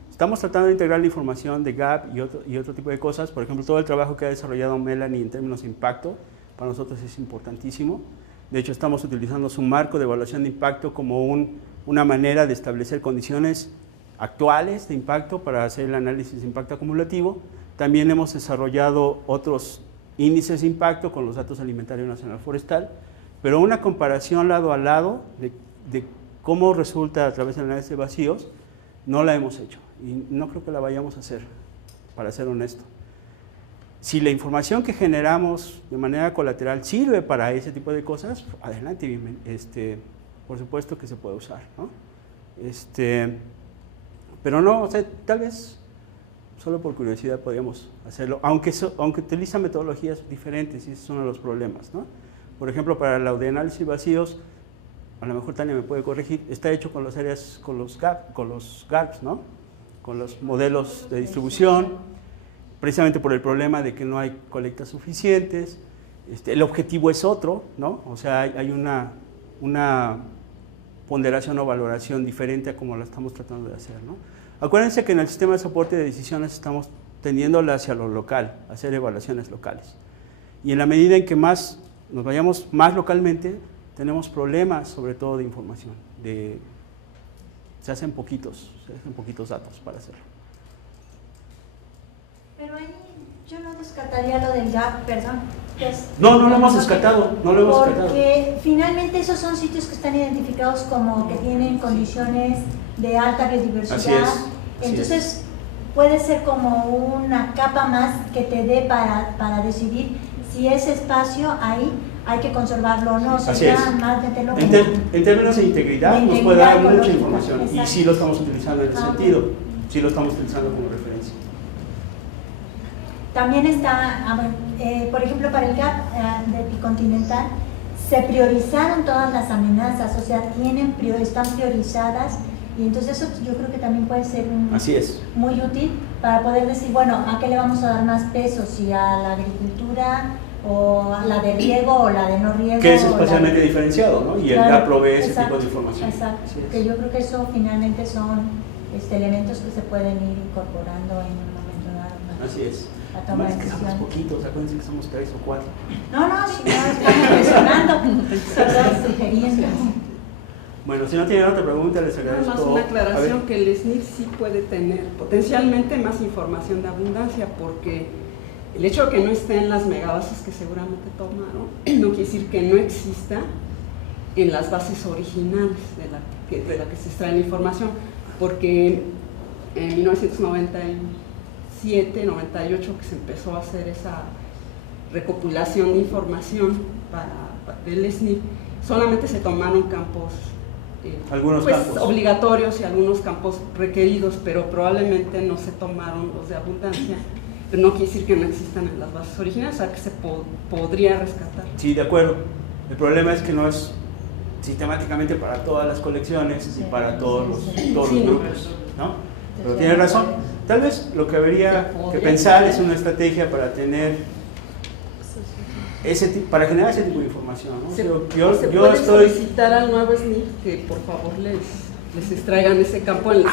Estamos tratando de integrar la información de GAP y otro tipo de cosas. Por ejemplo, todo el trabajo que ha desarrollado Melanie en términos de impacto, para nosotros es importantísimo. De hecho, estamos utilizando su marco de evaluación de impacto como una manera de establecer condiciones actuales de impacto para hacer el análisis de impacto acumulativo. También hemos desarrollado otros índices de impacto con los datos del Inventario Nacional Forestal, pero una comparación lado a lado de cómo resulta a través del análisis de vacíos, no la hemos hecho y no creo que la vayamos a hacer, para ser honesto. Si la información que generamos de manera colateral sirve para ese tipo de cosas, adelante, por supuesto que se puede usar, ¿no? Pero no, o sea, tal vez solo por curiosidad podríamos hacerlo, aunque utiliza metodologías diferentes y ese es uno de los problemas, ¿no? Por ejemplo, para la de análisis de vacíos, a lo mejor Tania me puede corregir, está hecho con los GARPs, ¿no? Con los modelos de distribución, precisamente por el problema de que no hay colectas suficientes. El objetivo es otro, ¿no? O sea, hay una ponderación o valoración diferente a como la estamos tratando de hacer, ¿no? Acuérdense que en el sistema de soporte de decisiones estamos tendiéndola hacia lo local, hacer evaluaciones locales. Y en la medida en que nos vayamos más localmente, tenemos problemas sobre todo de información, se hacen poquitos datos para hacerlo. Pero ahí Yo no descartaría lo del GAP, perdón. No lo hemos descartado, no lo hemos descartado. Porque finalmente esos son sitios que están identificados como que tienen condiciones de alta biodiversidad. Así es. Entonces puede ser como una capa más que te dé para decidir si ese espacio ahí hay que conservarlo o no. Así es. Más meterlo En términos de integridad, nos puede dar mucha información, y sí lo estamos utilizando en ese sentido, sí lo estamos utilizando como referencia. También está, por ejemplo, para el GAP del Bicontinental, se priorizaron todas las amenazas, o sea, están priorizadas, y entonces eso yo creo que también puede ser Así es. muy útil para poder decir, bueno, ¿a qué le vamos a dar más peso? Si a la agricultura, o a la de riego, o la de no riego. Que es espacialmente diferenciado, ¿no? Y el GAP provee ese tipo de información. Exacto, que yo creo que eso finalmente son elementos que se pueden ir incorporando en un momento dado. Así es. A tomar Además que somos decisiones. poquitos, acuérdense que somos 3 o 4. No, si no, estamos presionando, solo sugiriendo. Bueno, si no tienen otra pregunta, les Nada agradezco. más una A aclaración ver. que el SNIP sí puede tener potencialmente más información de abundancia, porque el hecho de que no esté en las megabases que seguramente tomaron no quiere decir que no exista en las bases originales de la que se extrae la información, porque en 1997, 98 que se empezó a hacer esa recopilación de información del SNIP, solamente se tomaron campos Algunos pues, campos obligatorios y algunos campos requeridos, pero probablemente no se tomaron los de abundancia, pero no quiere decir que no existan en las bases originales, o sea que se podría rescatar. Sí, de acuerdo. El problema es que no es sistemáticamente para todas las colecciones y para todos los grupos, ¿no? Pero tiene razón. Tal vez lo que habría que pensar es una estrategia para tener para generar ese tipo de información, ¿no? Se Yo puede estoy solicitar al nuevo SNIP que por favor les extraigan ese campo en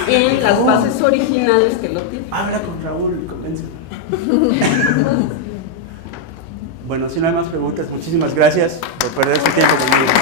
las bases originales que lo tienen. Habla con Raúl y convéncelo. Bueno, si no hay más preguntas, muchísimas gracias por perder su tiempo conmigo.